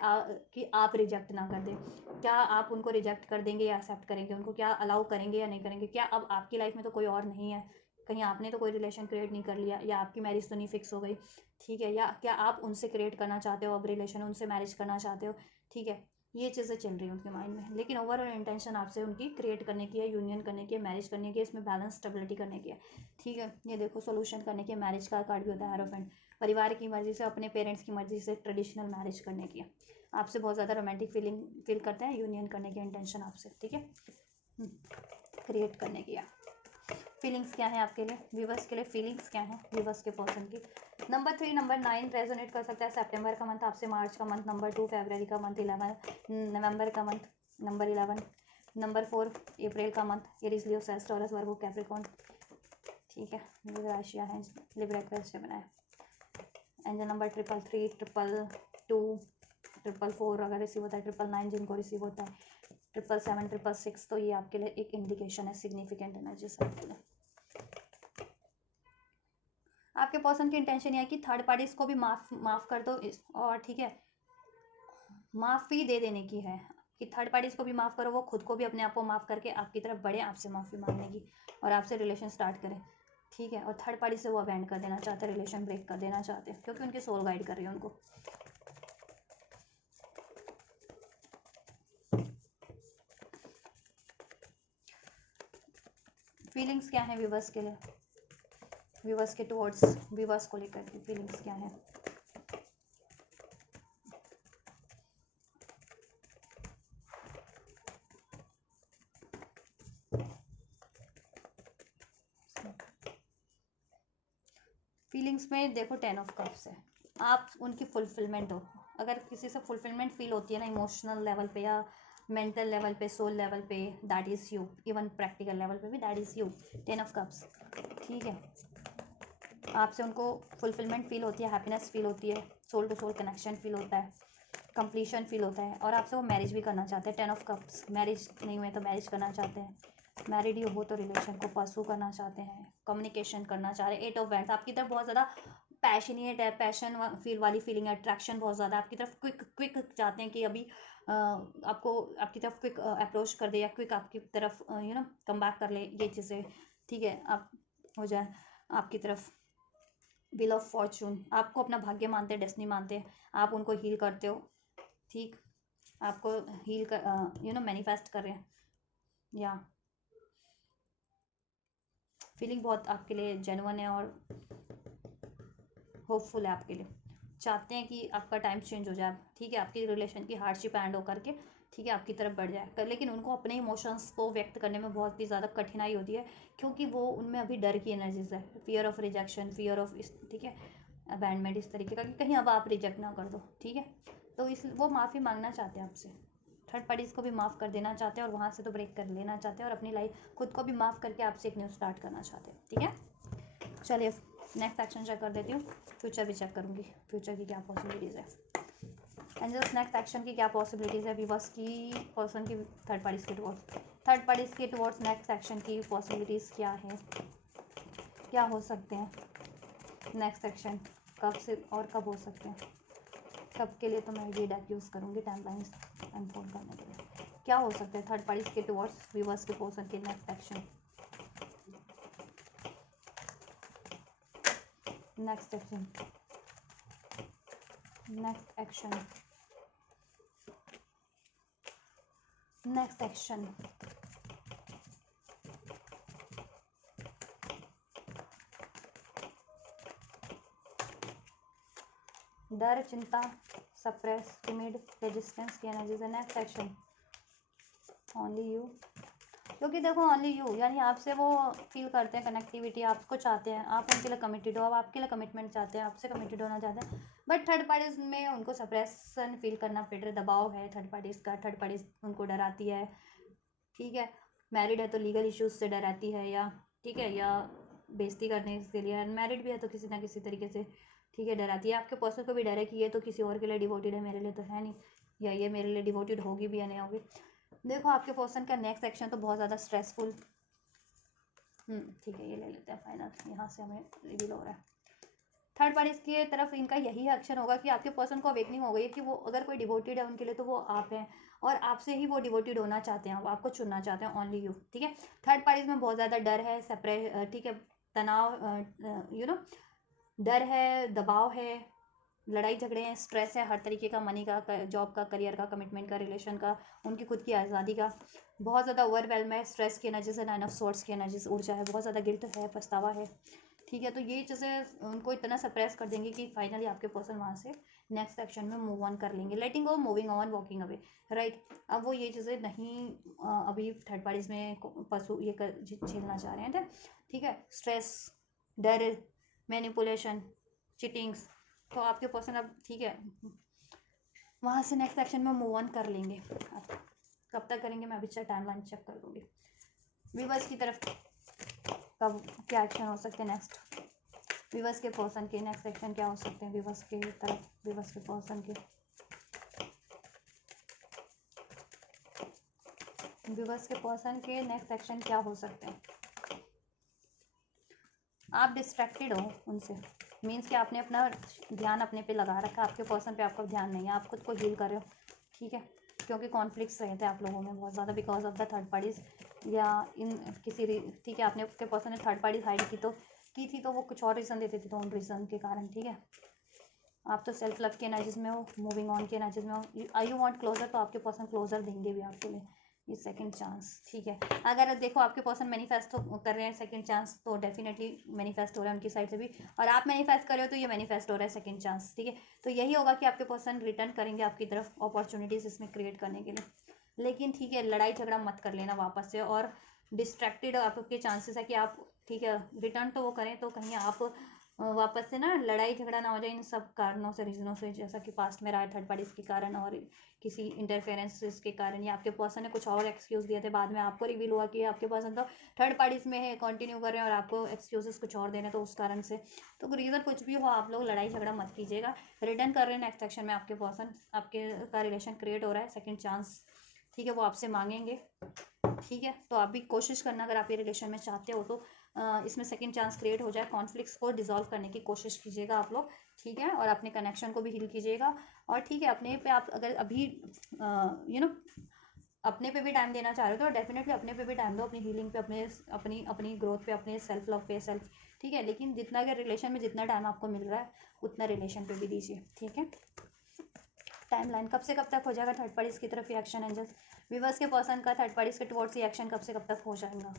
कि आप रिजेक्ट ना कर दें, क्या आप उनको रिजेक्ट कर देंगे या एक्सेप्ट करेंगे उनको, क्या अलाउ करेंगे या नहीं करेंगे, क्या अब आपकी लाइफ में तो कोई और नहीं है, कहीं आपने तो कोई रिलेशन क्रिएट नहीं कर लिया, या आपकी मैरिज तो नहीं फिक्स हो गई, ठीक है, या क्या आप उनसे क्रिएट करना चाहते हो अब रिलेशन, उनसे मैरिज करना चाहते हो, ठीक है। ये चीज़ें चल रही हैं उनके माइंड में, लेकिन ओवरऑल इंटेंशन आपसे उनकी क्रिएट करने की है, यूनियन करने की है, मैरिज करने की है, इसमें बैलेंस स्टेबिलिटी करने की है, ठीक है। ये देखो सोल्यूशन करने की, मैरिज का कार्ड भी होता है हेरोफेंट, परिवार की मर्जी से, अपने पेरेंट्स की मर्जी से ट्रेडिशनल मैरिज करने की है, आपसे बहुत ज़्यादा रोमांटिक फीलिंग फील करते हैं, यूनियन करने की इंटेंशन आपसे, ठीक है, क्रिएट करने की है। फीलिंग्स क्या है आपके लिए व्यूवर्स के लिए, फीलिंग्स क्या है व्यूवर्स के पर्सन की। नंबर 3 नंबर 9 रेजोनेट कर सकता है, सितंबर का मंथ आपसे, मार्च का मंथ, नंबर 2 फरवरी का मंथ, 11 नवंबर का मंथ, नंबर 11 नंबर 4 अप्रैल का मंथ, एरीज लियो सेल्स टॉरस वर्गो कैप्रिकॉर्न, ठीक है, ये राशियाँ हैं, Libra Aquarius Gemini. Angel number 333 222 444 अगर रिसीव होता है, 999 जिनको रिसीव होता है, 777 666, तो ये आपके लिए एक इंडिकेशन है, सिग्निफिकेंट एनर्जी आपके लिए। आपके पर्सन की इंटेंशन ये है कि थर्ड पार्टीज को भी माफ़ कर दो और ठीक है, माफ़ी दे देने की है कि थर्ड पार्टीज को भी माफ़ करो, वो खुद को भी, अपने आप को माफ़ करके आपकी तरफ बढ़े, आपसे माफ़ी मांगने की और आपसे रिलेशन स्टार्ट करें, ठीक है। और थर्ड पार्टी से वो अबैंड कर देना चाहते हैं, रिलेशन ब्रेक कर देना चाहते हैं, क्योंकि उनकी सोल गाइड कर रही है उनको। फीलिंग्स क्या है व्यूवर्स के लिए, व्यूवर्स के टुवर्ड्स, व्यूवर्स को लेकर के फीलिंग्स क्या है? फीलिंग्स में देखो 10 ऑफ कप्स है, आप उनकी फुलफिलमेंट हो। अगर किसी से फुलफिलमेंट फील होती है ना, इमोशनल लेवल पे या मेंटल लेवल पे, सोल लेवल पे, that is you. Even practical level पे भी that is you. 10 of cups, ठीक है। आपसे उनको फुलफिलमेंट फील होती है, हैप्पीनेस फील होती है, soul to soul connection feel होता है, कंप्लीशन फील होता है, और आपसे वो मैरिज भी करना चाहते हैं। 10 ऑफ कप्स, मैरिज नहीं हुए तो मैरिज करना चाहते हैं, मैरिड ही हो तो रिलेशन को परसू करना चाहते हैं, कम्युनिकेशन करना चाह रहे हैं। 8 ऑफ वैंड्स, आपकी तरफ बहुत ज़्यादा पैशनेट है, पैशन फील वाली फीलिंग है, अट्रैक्शन बहुत ज़्यादा आपकी तरफ, क्विक चाहते हैं कि अभी आपको आपकी तरफ क्विक अप्रोच कर दे, या क्विक आपकी तरफ कम बैक कर ले, ये चीज़ें, ठीक है। आप हो जाए आपकी तरफ व्हील ऑफ फॉर्चून, आपको अपना भाग्य मानते हैं, डेस्टिनी मानते हैं, आप उनको हील करते हो, ठीक। आपको हील कर मैनिफेस्ट कर रहे हैं, या फीलिंग बहुत आपके लिए जेन्युइन है और होपफुल है आपके लिए। चाहते हैं कि आपका टाइम चेंज हो जाए, ठीक है, आपकी रिलेशन की हार्डशिप एंड हो करके, ठीक है, आपकी तरफ बढ़ जाए। लेकिन उनको अपने इमोशंस को व्यक्त करने में बहुत ही ज़्यादा कठिनाई होती है, क्योंकि वो उनमें अभी डर की एनर्जीज है, fear of rejection, fear of ठीक है, अबैंडमेंट, इस तरीके का कि कहीं अब आप रिजेक्ट ना कर दो, ठीक है। तो इस वो माफ़ी मांगना चाहते हैं आपसे, थर्ड पार्टीज़ को भी माफ़ कर देना चाहते हैं, और वहाँ से तो ब्रेक कर लेना चाहते हैं, और अपनी लाइफ खुद को भी माफ़ करके आपसे एक न्यू स्टार्ट करना चाहते हैं, ठीक है। चलिए नेक्स्ट एक्शन चेक कर देती हूँ, फ्यूचर भी चेक करूँगी, फ्यूचर की क्या पॉसिबिलिटीज़ है, एंजल्स नेक्स्ट एक्शन की क्या पॉसिबिलिटीज़ है व्यूवर्स की, पर्सन की थर्ड पार्टीज़ के टुवर्ड्स, थर्ड पार्टीज़ के टुवर्ड्स नेक्स्ट एक्शन की पॉसिबिलिटीज़ क्या है, क्या हो सकते हैं नेक्स्ट एक्शन, कब से और कब हो सकते हैं, कब के लिए तो मैं ये डेक यूज़ करूँगी टाइमलाइंस अनफोल्ड करने के लिए। क्या हो सकते हैं थर्ड पार्टीज़ के टुवर्ड्स व्यूवर्स के पर्सन के next action, next action, next action, next action. डर, चिंता, सप्रेस, टिमिड, रेजिस्टेंस की एनर्जीज है। नेक्स्ट एक्शन ओनली यू, क्योंकि देखो ओनली यू यानी आपसे वो फील करते हैं कनेक्टिविटी, आपको चाहते हैं, आप उनके लिए कमिटेड हो, आप आपके लिए कमिटमेंट चाहते हैं, आपसे कमिटेड होना चाहते हैं, बट थर्ड पार्टीज में उनको सप्रेशन फील करना पड़ रहा है, दबाव है थर्ड पार्टीज का, थर्ड पार्टीज उनको डराती है, ठीक है। मैरिड है तो लीगल इश्यूज से डराती है, या ठीक है, या बेइज्जती करने के लिए, अनमैरिड भी है तो किसी ना किसी तरीके से, ठीक है, डराती है। आपके पर्सन को भी डर है कि ये तो किसी और के लिए डिवोटेड है, मेरे लिए तो है नहीं, या ये मेरे लिए डिवोटेड होगी भी या नहीं होगी। देखो आपके पर्सन का नेक्स्ट एक्शन तो बहुत ज़्यादा स्ट्रेसफुल, ठीक है, ये ले लेते हैं फाइनल, यहाँ से हमें रिवील हो रहा है। थर्ड पार्टीज की तरफ इनका यही एक्शन होगा कि आपके पर्सन को अवेकनिंग हो गई है कि वो अगर कोई डिवोटेड है उनके लिए तो वो आप हैं, और आपसे ही वो डिवोटेड होना चाहते हैं, वो आपको चुनना चाहते हैं, ओनली यू, ठीक है। थर्ड पार्टीज में बहुत ज़्यादा डर है, ठीक है, तनाव, डर है, दबाव है, लड़ाई झगड़े हैं, स्ट्रेस है हर तरीके का, मनी का, जॉब का, करियर का, कमिटमेंट का, रिलेशन का, उनकी खुद की आज़ादी का, बहुत ज़्यादा ओवरवेलम है, स्ट्रेस की एनर्जी से, 9 ऑफ स्वॉर्ड्स की एनर्जी से ऊर्जा है, बहुत ज़्यादा गिल्ट है, पछतावा है, ठीक है। तो ये चीज़ें उनको इतना सप्रेस कर देंगे कि फाइनली आपके पर्सन वहाँ से नेक्स्ट एक्शन में मूव ऑन कर लेंगे, letting go, moving on, walking away, right. अब वो ये चीज़ें नहीं अभी थर्ड पार्टीज में पशु ये झेलना चाह रहे हैं, ठीक है। स्ट्रेस, डर, मैनिपुलेशन, चिटिंग्स, तो आपके पर्सन अब ठीक है वहाँ से नेक्स्ट एक्शन में मूव ऑन कर लेंगे। अब कब तक करेंगे मैं अभी टाइमलाइन चेक कर लूँगी। व्यूवर्स की तरफ कब क्या एक्शन हो सकते हैं नेक्स्ट, व्यूवर्स के पर्सन के नेक्स्ट एक्शन क्या हो सकते हैं, व्यूवर्स के तरफ, व्यूवर्स के पर्सन के, व्यूवर्स के पर्सन के नेक्स्ट एक्शन क्या हो सकते हैं। आप डिस्ट्रैक्टेड हो उनसे, मीन्स कि आपने अपना ध्यान अपने पे लगा रखा है, आपके पर्सन पे आपका ध्यान नहीं है, आप खुद को हील कर रहे हो, ठीक है, क्योंकि कॉन्फ्लिक्ट्स रहे थे आप लोगों में बहुत ज़्यादा because of the third parties, या इन किसी ठीक है आपने आपके पर्सन ने थर्ड पार्टी हाइड की थी तो वो कुछ और रीज़न देते थे, तो उन रीज़न के कारण। ठीक है, आप तो सेल्फ लव के एनर्जीज में हो, मूविंग ऑन के एनर्जीज में हो, आई यू वांट क्लोजर, तो आपके पर्सन क्लोजर देंगे भी आपके लिए ये सेकंड चांस। ठीक है, अगर देखो आपके पर्सन मैनिफेस्ट कर रहे हैं सेकंड चांस, तो डेफिनेटली मैनिफेस्ट हो रहा है उनकी साइड से भी, और आप मैनिफेस्ट कर रहे हो तो ये मैनिफेस्ट हो रहा है सेकंड चांस। ठीक है, तो यही होगा कि आपके पर्सन रिटर्न करेंगे आपकी तरफ अपॉर्चुनिटीज़ इसमें क्रिएट करने के लिए। लेकिन ठीक है, लड़ाई झगड़ा मत कर लेना वापस से, और डिस्ट्रैक्टेड आपके चांसेस है कि आप ठीक है रिटर्न तो वो करें तो कहीं आप वापस से ना लड़ाई झगड़ा ना हो जाए इन सब कारणों से, रीजनों से, जैसा कि पास्ट में रहा है थर्ड पार्टीज के कारण और किसी इंटरफेरेंसेस के कारण, या आपके पर्सन ने कुछ और एक्सक्यूज़ दिए थे, बाद में आपको रिवील हुआ कि आपके पर्सन तो थर्ड पार्टीज में है, कंटिन्यू कर रहे हैं और आपको एक्सक्यूजेस कुछ और दे रहे हैं, तो उस कारण से। तो रीज़न कुछ भी हो, आप लोग लड़ाई झगड़ा मत कीजिएगा, रिटर्न कर रहे हैं नेक्स्ट सेक्शन में आपके पर्सन, आपके का रिलेशन क्रिएट हो रहा है सेकेंड चांस। ठीक है, वो आपसे मांगेंगे। ठीक है, तो आप भी कोशिश करना अगर आप ये रिलेशन में चाहते हो तो इसमें सेकंड चांस क्रिएट हो जाए, कॉन्फ्लिक्ट्स को डिसॉल्व करने की कोशिश कीजिएगा आप लोग। ठीक है, और अपने कनेक्शन को भी हील कीजिएगा, और ठीक है अपने पे आप अगर अभी अपने पे भी टाइम देना चाह रहे हो तो डेफिनेटली अपने पे भी टाइम दो, अपनी हीलिंग पे, अपने अपनी अपनी ग्रोथ पे, अपने सेल्फ लव पे, सेल्फ। ठीक है, लेकिन जितना अगर रिलेशन में जितना टाइम आपको मिल रहा है उतना रिलेशन पे भी दीजिए। ठीक है, टाइमलाइन कब से कब तक हो जाएगा थर्ड पार्टीज की तरफ रिएक्शन एंजल्स, व्यूअर्स के पर्सन का थर्ड पार्टीज के टुवर्ड्स रिएक्शन कब से कब तक हो जाएगा?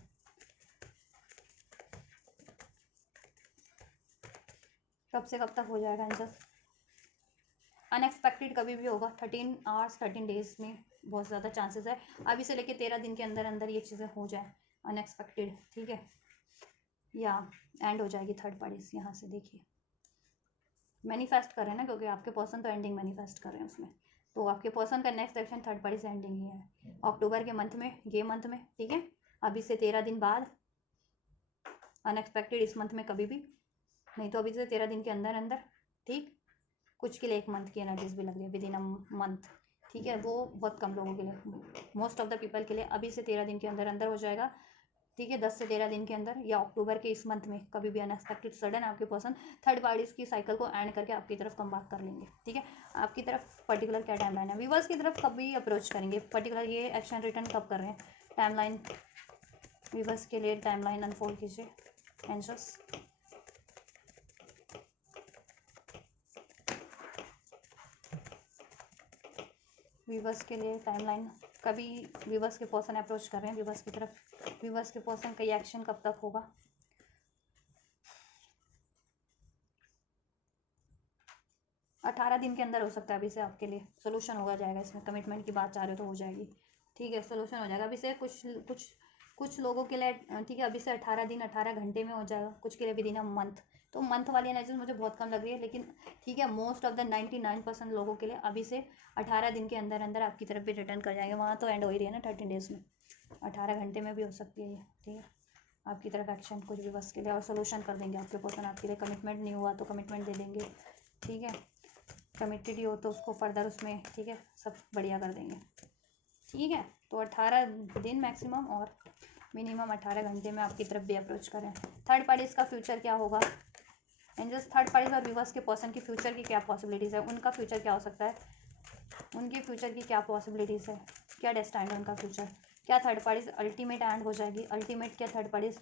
कब से कब तक हो जाएगा एंजल्स? अनएक्सपेक्टेड कभी भी होगा, 13 आवर्स 13 डेज में बहुत ज़्यादा चांसेस है, अभी से लेके 13 दिन के अंदर अंदर ये चीज़ें हो जाए अनएक्सपेक्टेड। ठीक है, या एंड हो जाएगी थर्ड पार्टीज। यहाँ से देखिए मैनिफेस्ट कर रहे हैं ना, क्योंकि आपके पर्सन तो एंडिंग मैनिफेस्ट कर रहे हैं उसमें, तो आपके पर्सन का नेक्स्ट एक्शन थर्ड पार्टी से एंडिंग ही है अक्टूबर के मंथ में, ये मंथ में। ठीक है, अभी से 13 दिन बाद, अनएक्सपेक्टेड इस मंथ में कभी भी नहीं, तो अभी से 13 दिन के अंदर अंदर। ठीक, कुछ के लिए 1 मंथ की एनर्जीज भी लग रही है, विद इन अ मंथ। ठीक है, वो बहुत कम लोगों के लिए, मोस्ट ऑफ द पीपल के लिए अभी से 13 दिन के अंदर अंदर हो जाएगा। ठीक है, 10 से 13 दिन के अंदर, या अक्टूबर के इस मंथ में कभी भी अनएक्सपेक्टेड सडन आपके पर्सन थर्ड पार्टीज की साइकिल को एंड करके आपकी तरफ कम बैक कर लेंगे। ठीक है, आपकी तरफ पर्टिकुलर क्या टाइमलाइन है, व्यूअर्स की तरफ कभी अप्रोच करेंगे, पर्टिकुलर ये एक्शन रिटर्न कब कर रहे हैं, टाइमलाइन व्यूअर्स के लिए टाइमलाइन अनफोल्ड कीजिए एंजल्स। व्यूअर्स के लिए टाइमलाइन, कभी व्यूअर्स के पर्सन अप्रोच कर रहे हैं व्यूअर्स की तरफ, व्यूअर्स के पर्सन का ये एक्शन कब तक होगा? 18 दिन के अंदर हो सकता है अभी से आपके लिए सोल्यूशन होगा जाएगा इसमें, कमिटमेंट की बात चाह रहे हो तो हो जाएगी। ठीक है, सोल्यूशन हो जाएगा अभी से, कुछ लोगों के लिए। ठीक है, अभी से 18 दिन 18 घंटे में हो जाएगा, कुछ के लिए विद इन अ मंथ। तो मंथ वाली एनर्जी मुझे बहुत कम लग रही है, लेकिन ठीक है मोस्ट ऑफ द 99% लोगों के लिए अभी से 18 दिन के अंदर अंदर आपकी तरफ भी रिटर्न कर जाएंगे, वहाँ तो एंड हो ही रही है ना 13 डेज में, 18 घंटे में भी हो सकती है ये। ठीक है, आपकी तरफ एक्शन कुछ भी बस के लिए, और सोल्यूशन कर देंगे आपके पर्सन आपके लिए, कमिटमेंट नहीं हुआ तो कमिटमेंट दे देंगे। ठीक है, कमिटेड ही हो तो उसको फर्दर उसमें ठीक है सब बढ़िया कर देंगे। ठीक है, तो 18 दिन मैक्सिमम और मिनिमम 18 घंटे में आपकी तरफ भी अप्रोच करें। थर्ड पार्टीज़ का फ्यूचर क्या होगा एंजल्स, थर्ड पार्टीज़ और व्यूअर्स के पर्सन की फ्यूचर की क्या पॉसिबिलिटीज़ है, उनका फ्यूचर क्या हो सकता है, उनके फ्यूचर की क्या पॉसिबिलिटीज़ है, क्या डेस्टाइन है उनका फ्यूचर, क्या थर्ड पार्टीज़ अल्टीमेट एंड हो जाएगी, अल्टीमेट क्या थर्ड पार्टीज़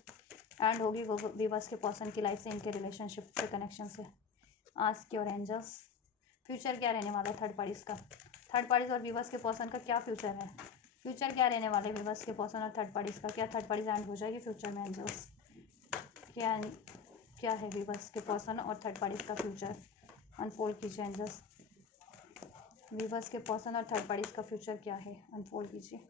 एंड होगी वो व्यूअर्स के पर्सन की लाइफ से, इनके रिलेशनशिप से, कनेक्शन से। आस्क योर एंजल्स, फ्यूचर क्या रहने वाला है थर्ड पार्टीज़ का, थर्ड पार्टीज़ और व्यूअर्स के पर्सन का क्या फ्यूचर है, फ्यूचर क्या रहने वाला है व्यूअर्स के पर्सन और थर्ड पार्टीज़ का, क्या थर्ड पार्टीज एंड हो जाएगी फ्यूचर में एंजल्स, क्या है व्यूअर्स के पर्सन और थर्ड पार्टीज़ का फ्यूचर, अनफोल्ड कीजिए एंजल्स। व्यूअर्स के पर्सन और थर्ड पार्टीज़ का फ्यूचर क्या है, अनफोल्ड कीजिए।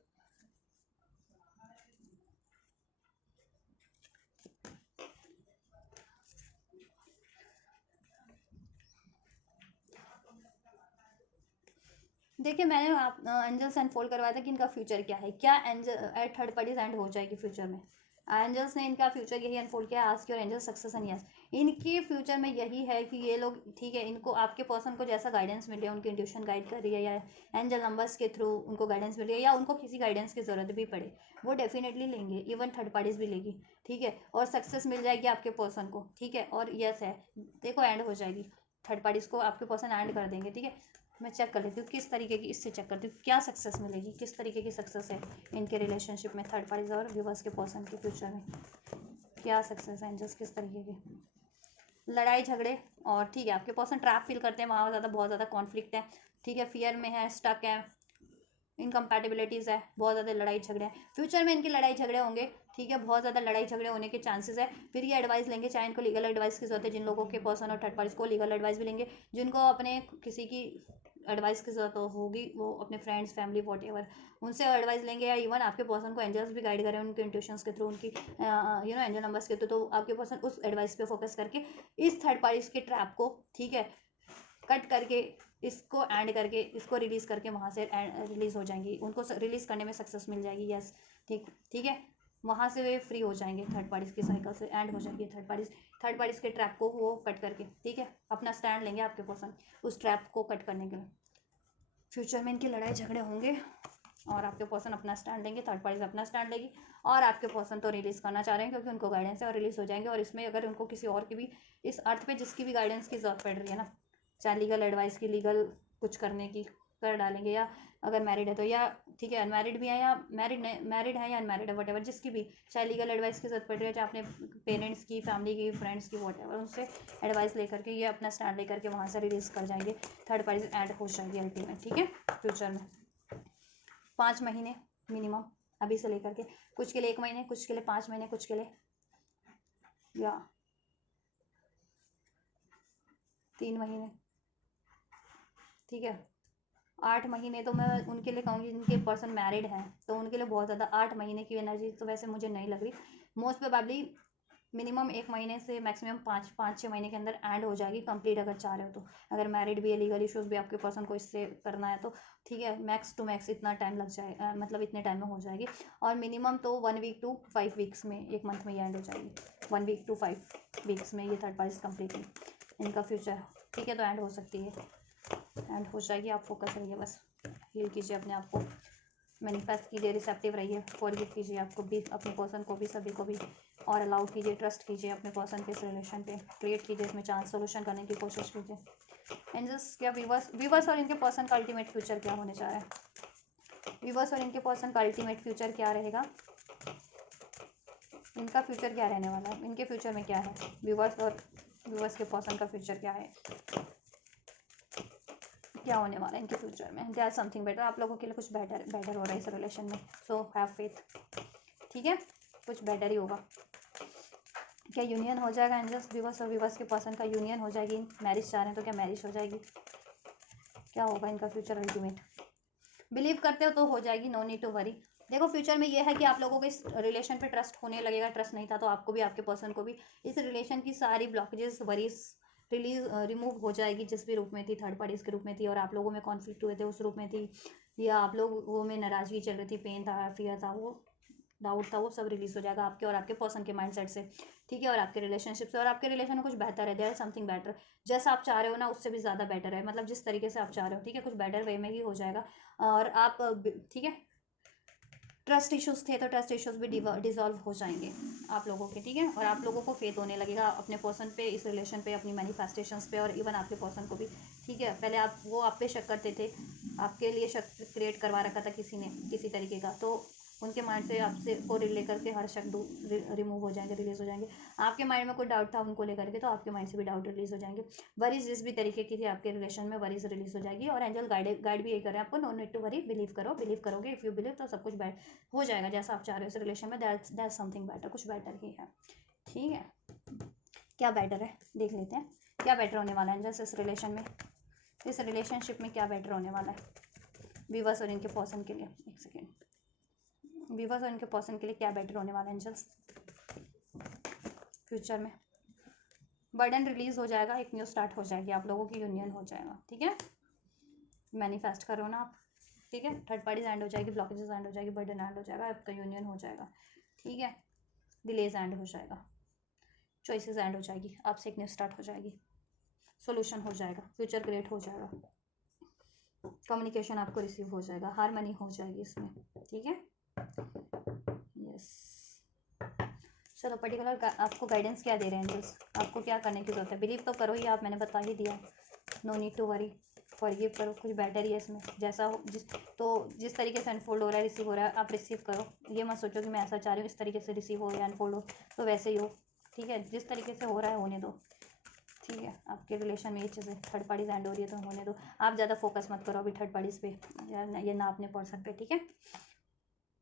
देखिए मैंने आप एंजल्स अनफोल्ड करवाया था कि इनका फ्यूचर क्या है, क्या एंजल थर्ड पार्टीज एंड हो जाएगी फ्यूचर में, एंजल्स ने इनका फ्यूचर यही अनफोल्ड किया। Ask your angel success and yes, इनके फ्यूचर में यही है कि ये लोग ठीक है, इनको आपके पर्सन को जैसा गाइडेंस मिल रहा है, उनकी इंट्यूशन गाइड कर रही है, या एंजल नंबर्स के थ्रू उनको गाइडेंस मिल रही है, या उनको किसी गाइडेंस की ज़रूरत भी पड़े, वो डेफिनेटली लेंगे, इवन थर्ड पार्टीज भी लेगी। ठीक है, और सक्सेस मिल जाएगी आपके पर्सन को। ठीक है, और यस है, देखो एंड हो जाएगी, थर्ड पार्टीज को आपके पर्सन एंड कर देंगे। ठीक है, मैं चेक कर लेती हूँ किस तरीके की, इससे चेक करती हूँ क्या सक्सेस मिलेगी, किस तरीके की सक्सेस है इनके रिलेशनशिप में, थर्ड पार्टीज और व्यूवर्स के पर्सन के फ्यूचर में क्या सक्सेस है एंजल्स, किस तरीके की लड़ाई झगड़े। और ठीक है, आपके पर्सन ट्रैप फील करते हैं, वहाँ ज़्यादा बहुत ज़्यादा कॉन्फ्लिक्ट है, ठीक है, फियर में है, स्टक है, इनकम्पैटिबिलिटीज़ है, बहुत ज़्यादा लड़ाई झगड़े हैं फ्यूचर में, इनके लड़ाई झगड़े होंगे, ठीक है, बहुत ज़्यादा लड़ाई झगड़े होने के चांसेस है। फिर ये एडवाइस लेंगे, चाहे इनको लीगल एडवाइस की जरूरत है, जिन लोगों के पर्सन और थर्ड पार्टीज को लीगल एडवाइस भी लेंगे, जिनको अपने किसी की एडवाइस की जरूरत होगी वो अपने फ्रेंड्स फैमिली वॉट एवर उनसे एडवाइस लेंगे, या इवन आपके पर्सन को एंजल्स भी गाइड करें उनके इंट्यूशंस के थ्रू, उनकी एंजल नंबर्स के थ्रू, तो आपके पर्सन उस एडवाइस पे फोकस करके इस थर्ड पार्टीज के ट्रैप को, ठीक है, कट करके, इसको एंड करके, इसको रिलीज़ करके वहाँ से रिलीज़ हो जाएंगी, उनको रिलीज़ करने में सक्सेस मिल जाएगी। यस, ठीक है, वहाँ से वे फ्री हो जाएंगे, थर्ड पार्टीज की साइकिल से एंड हो जाएगी थर्ड पार्टीज के ट्रैप को वो कट करके, ठीक है, अपना स्टैंड लेंगे आपके पर्सन उस ट्रैप को कट करने के लिए। फ्यूचर में इनकी लड़ाई झगड़े होंगे और आपके पर्सन अपना स्टैंड लेंगे, थर्ड पार्टीज अपना स्टैंड लेगी, और आपके पर्सन तो रिलीज़ करना चाह रहे हैं क्योंकि उनको गाइडेंस है और रिलीज़ हो जाएंगे। और इसमें अगर उनको किसी और की भी इस अर्थ पे जिसकी भी गाइडेंस की जरूरत पड़ रही है ना, चाहे लीगल एडवाइस की, लीगल कुछ करने की, कर डालेंगे, या अगर मैरिड है तो, या ठीक है अनमैरिड भी है, या मैरिड है या अनमैरिड है, वट एवर, जिसकी भी चाहे लीगल एडवाइस की जरूरत पड़ रही है, चाहे अपने पेरेंट्स की, फैमिली की, फ्रेंड्स की, वट एवर, उनसे एडवाइस लेकर के ये अपना स्टैंड लेकर के वहाँ से रिलीज़ कर जाएंगे, थर्ड पार्टी ऐड हो जाएगी अल्टीमेट, ठीक है। फ्यूचर में 5 महीने मिनिमम अभी से लेकर के, कुछ के लिए 1 महीने, कुछ के लिए 5 महीने, कुछ के लिए या 3 महीने, ठीक है। 8 महीने तो मैं उनके लिए कहूँगी जिनके पर्सन मैरिड हैं, तो उनके लिए बहुत ज़्यादा 8 महीने की एनर्जी तो वैसे मुझे नहीं लग रही। मोस्ट प्रोबेबली मिनिमम 1 महीने से मैक्सिमम 5-6 महीने के अंदर एंड हो जाएगी कंप्लीट, अगर चाह रहे हो तो। अगर मैरिड भी है, लीगल इश्यूज़ भी आपके पर्सन को इससे करना है तो ठीक है, मैक्स टू मैक्स इतना टाइम लग जाए, मतलब इतने टाइम में हो जाएगी। और मिनिमम तो 1 वीक टू 5 वीक्स में, 1 मंथ में ये एंड हो जाएगी, 1 वीक टू 5 वीक्स में ये थर्ड पार्टी कंप्लीट इनका फ्यूचर, ठीक है, तो एंड हो सकती है, एंड हो जाएगी। आप फोकस रहिए, बस हील कीजिए अपने आप को, मैनिफेस्ट कीजिए, रिसेप्टिव रहिए, फॉरगिव कीजिए आपको भी, अपने पर्सन को भी, सभी को भी, और अलाउ कीजिए, ट्रस्ट कीजिए अपने पर्सन के इस रिलेशन पे, क्रिएट कीजिए इसमें चांस, सोल्यूशन करने की कोशिश कीजिए। एंजल्स क्या व्यूवर्स और इनके पर्सन का अल्टीमेट फ्यूचर क्या होने जा रहा है, व्यूवर्स और इनके पर्सन का अल्टीमेट फ्यूचर क्या रहेगा, इनका फ्यूचर क्या रहने वाला है, इनके फ्यूचर में क्या है, व्यूवर्स के पर्सन का फ्यूचर क्या है, क्या होने वाला है इनके फ्यूचर में। देयर समथिंग बेटर, आप लोगों के लिए कुछ बेटर हो रहा है इस रिलेशन में, सो हैव फेथ, ठीक है, कुछ बेटर ही होगा। क्या यूनियन हो जाएगा एंजल्स, व्यूवर्स और व्यूवर्स के पर्सन का यूनियन हो जाएगी, मैरिज चाह रहे हैं तो क्या मैरिज हो जाएगी, क्या होगा इनका फ्यूचर अल्टीमेट, बिलीव करते हो तो हो जाएगी, नो नीड टू वरी। देखो फ्यूचर में ये है कि आप लोगों को इस रिलेशन पे ट्रस्ट होने लगेगा, ट्रस्ट नहीं था तो आपको भी, आपके पर्सन को भी, इस रिलेशन की सारी ब्लॉकेजेस, वरीज रिमूव हो जाएगी, जिस भी रूप में थी, थर्ड पार्टीज के रूप में थी, और आप लोगों में कॉन्फ्लिक्ट हुए थे उस रूप में थी, या आप लोगों में नाराजगी चल रही थी, पेन था, फियर था, वो डाउट था, वो सब रिलीज हो जाएगा आपके और आपके पर्सन के माइंडसेट से, ठीक है, और आपके रिलेशनशिप से, और आपके रिलेशन में कुछ बेहतर है, देयर इज समथिंग बेटर, जैसा आप चाह रहे हो ना उससे भी ज़्यादा बेटर है, मतलब जिस तरीके से आप चाह रहे हो, ठीक है, कुछ बेटर वे में ही हो जाएगा। और आप ठीक है, ट्रस्ट इश्यूज थे तो ट्रस्ट इश्यूज भी डिजॉल्व हो जाएंगे आप लोगों के, ठीक है, और आप लोगों को फेथ होने लगेगा अपने पर्सन पे, इस रिलेशन पे, अपनी मैनिफेस्टेशंस पे, और इवन आपके पर्सन को भी, ठीक है। पहले आप पे शक करते थे, आपके लिए शक क्रिएट करवा रखा था किसी ने किसी तरीके का, तो उनके माइंड से आपसे को लेकर के हर शक रिमूव हो जाएंगे, रिलीज हो जाएंगे। आपके माइंड में कोई डाउट था उनको लेकर के, तो आपके माइंड से भी डाउट रिलीज हो जाएंगे। वरीज जिस भी तरीके की थी आपके रिलेशन में, वरीज रिलीज हो जाएगी, और एंजल गाइड भी यही कर रहे हैं आपको, no need to worry, believe करोगे, इफ़ यू बिलीव तो सब कुछ हो जाएगा जैसा आप चाह रहे हो इस रिलेशन में, दैट्स समथिंग बेटर, कुछ बेटर ही है, ठीक है। क्या बेटर है देख लेते हैं, क्या बेटर होने वाला है एंजल्स इस रिलेशन में, इस रिलेशनशिप में क्या बेटर होने वाला है व्यूवर्स और इनके पर्सन के लिए। एक सेकेंड, व्यूवर्स और इनके पर्सन के लिए क्या बेटर होने वाला है एंजल्स फ्यूचर में। बर्डन रिलीज हो जाएगा, एक न्यू स्टार्ट हो जाएगी, आप लोगों की यूनियन हो जाएगा, ठीक है, मैनिफेस्ट करो ना आप, ठीक है, थर्ड पार्टीज एंड हो जाएगी, ब्लॉकेजेस एंड हो जाएगी, बर्डन एंड हो जाएगा, आपका यूनियन हो जाएगा, ठीक है, डिलेज एंड हो जाएगा, चॉइसेस एंड हो जाएगी, आपसे एक न्यू स्टार्ट हो जाएगी, सोल्यूशन हो जाएगा, फ्यूचर क्रिएट हो जाएगा, कम्युनिकेशन आपको रिसीव हो जाएगा, हारमनी हो जाएगी इसमें, ठीक है, यस। चलो पर्टिकुलर आपको गाइडेंस क्या दे रहे हैं एंजल्स, आपको क्या करने की जरूरत है, बिलीव तो करो ही आप, मैंने बता ही दिया, no need to worry, forgive करो, कुछ बेटर ही है इसमें, जैसा हो जिस तरीके से अनफोल्ड हो रहा है, रिसीव हो रहा है, आप रिसीव करो। ये मत सोचो कि मैं ऐसा चाह रही हूँ इस तरीके से रिसीव हो या अनफोल्ड हो, तो वैसे ही हो, ठीक है। जिस तरीके से हो रहा है होने दो, ठीक है। आपके रिलेशन में ये चीज़ें थर्ड पार्टीज एंड हो रही है तो होने दो, आप ज़्यादा फोकस मत करो अभी थर्ड पार्टीज पे, ये ना अपने पर्सन पे, ठीक है।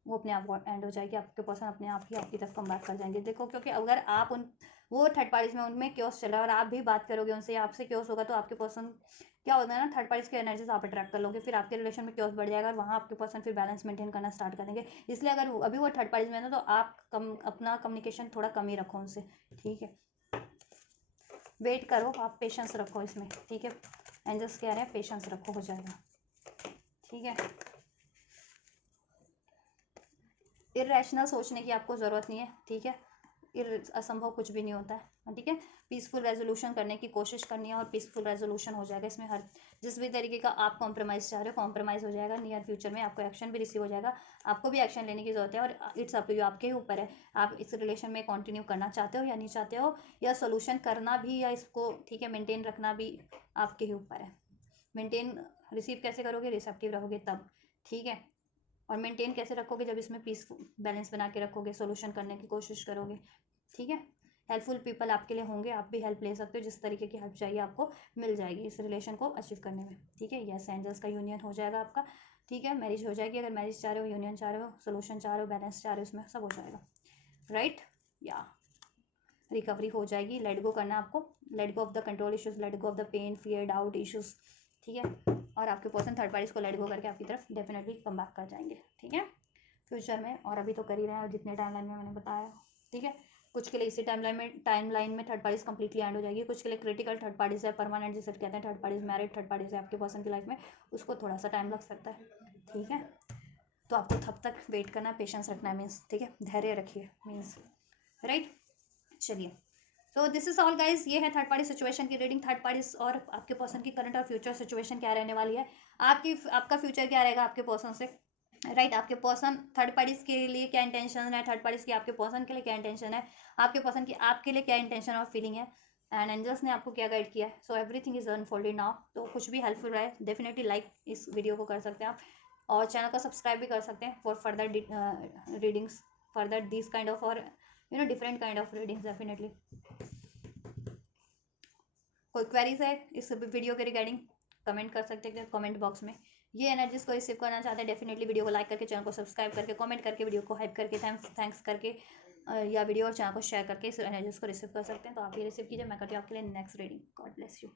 वो अपने आप एंड हो जाएगी, आपके पर्सन अपने आप ही आपकी तरफ कम बात कर जाएंगे। देखो, क्योंकि अगर आप वो थर्ड पार्टीज में उनमें क्योस चल रहा है और आप भी बात करोगे उनसे या आपसे क्योस होगा, तो आपके पर्सन क्या होता है ना, थर्ड पार्टीज की एनर्जीज आप अट्रैक्ट कर लोगे, फिर आपके रिलेशन में क्योस बढ़ जाएगा और वहाँ आपके पर्सन फिर बैलेंस मेंटेन करना स्टार्ट कर देंगे। इसलिए अगर अभी वो थर्ड पार्टीज में है ना, तो आप अपना कम्युनिकेशन थोड़ा कम ही रखो उनसे, ठीक है। वेट करो, आप पेशेंस रखो इसमें, ठीक है। एंजल्स कह रहे हैं पेशेंस रखो, हो जाएगा, ठीक है। इरेशनल सोचने की आपको ज़रूरत नहीं है, ठीक है। असंभव कुछ भी नहीं होता है, ठीक है। पीसफुल रेजोल्यूशन करने की कोशिश करनी है और पीसफुल रेजोल्यूशन हो जाएगा इसमें। हर जिस भी तरीके का आप कॉम्प्रोमाइज़ चाह रहे हो, कॉम्प्रोमाइज़ हो जाएगा। नियर फ्यूचर में आपको एक्शन भी रिसीव हो जाएगा, आपको भी एक्शन लेने की ज़रूरत है और इट्स अप टू यू, आपके ही ऊपर है। आप इस रिलेशन में कंटिन्यू करना चाहते हो या नहीं चाहते हो, या सोल्यूशन करना भी या इसको, ठीक है, मेंटेन रखना भी आपके ही ऊपर है। मेंटेन रिसीव कैसे करोगे, रिसेप्टिव रहोगे तब, ठीक है। और मेंटेन कैसे रखोगे, जब इसमें पीस बैलेंस बना के रखोगे, सोल्यूशन करने की कोशिश करोगे, ठीक है। हेल्पफुल पीपल आपके लिए होंगे, आप भी हेल्प ले सकते हो, जिस तरीके की हेल्प चाहिए आपको मिल जाएगी इस रिलेशन को अचीव करने में, ठीक है। यस, एंजल्स का यूनियन हो जाएगा आपका, ठीक है। मैरिज हो जाएगी, अगर मैरिज चाह रहे हो, यूनियन चाह रहे हो, सोल्यूशन चाह रहे हो, बैलेंस चाह रहे हो, इसमें सब हो जाएगा, राइट। या रिकवरी हो जाएगी, लेट गो करना आपको, let go of the control issues, let go of the pain, fear, doubt issues, ठीक है। और आपके पर्सन थर्ड पार्टीज को लेट गो करके आपकी तरफ डेफिनेटली कम बैक कर जाएंगे, ठीक है, फ्यूचर में। और अभी तो कर ही रहे हैं जितने टाइमलाइन में मैंने बताया, ठीक है। कुछ के लिए इसी टाइमलाइन में थर्ड पार्टीज कंप्लीटली एंड हो जाएगी, कुछ के लिए क्रिटिकल थर्ड पार्टीज है, परमानेंट जिसे कहते हैं third parties, married third parties है आपके पर्सन की लाइफ में, उसको थोड़ा सा टाइम लग सकता है, ठीक है। तो आपको तब तक वेट करना, पेशेंस रखना है मीन्स, ठीक है, धैर्य रखिए मीन्स, राइट। चलिए, तो दिस इज ऑल गाइज, ये है थर्ड पार्टी सिचुएशन की रीडिंग। थर्ड पार्टीज और आपके पर्सन की करंट और फ्यूचर सिचुएशन क्या रहने वाली है, आपका फ्यूचर क्या रहेगा आपके पर्सन से, राइट। आपके पर्सन थर्ड पार्टीज के लिए क्या इंटेंशन है, थर्ड पार्टीज की आपके पर्सन के लिए क्या इंटेंशन है, आपके पर्सन की आपके लिए क्या इंटेंशन और फीलिंग है, एंड एंजल्स ने आपको क्या गाइड किया है। So everything is unfolded now. तो कुछ भी हेल्पफुल रहे, डेफिनेटली लाइक इस वीडियो को कर सकते हैं आप, और चैनल को सब्सक्राइब भी कर सकते हैं for further readings, further this kind of, और different kind of readings definitely. कोई क्वेरीज है इस वीडियो के रिगार्डिंग, कमेंट कर सकते हैं कमेंट बॉक्स में। ये एनर्जीज को रिसीव करना चाहते हैं, डेफिनेटली वीडियो को लाइक करके, चैनल को सब्सक्राइब करके, कमेंट करके, वीडियो को हाइप करके, थैंक्स करके, या वीडियो और चैनल को शेयर करके इस एनर्जीज को रिसीव कर सकते हैं। तो आप ये रिसीव कीजिए, मैं करती हूँ आपके लिए next reading. God bless you.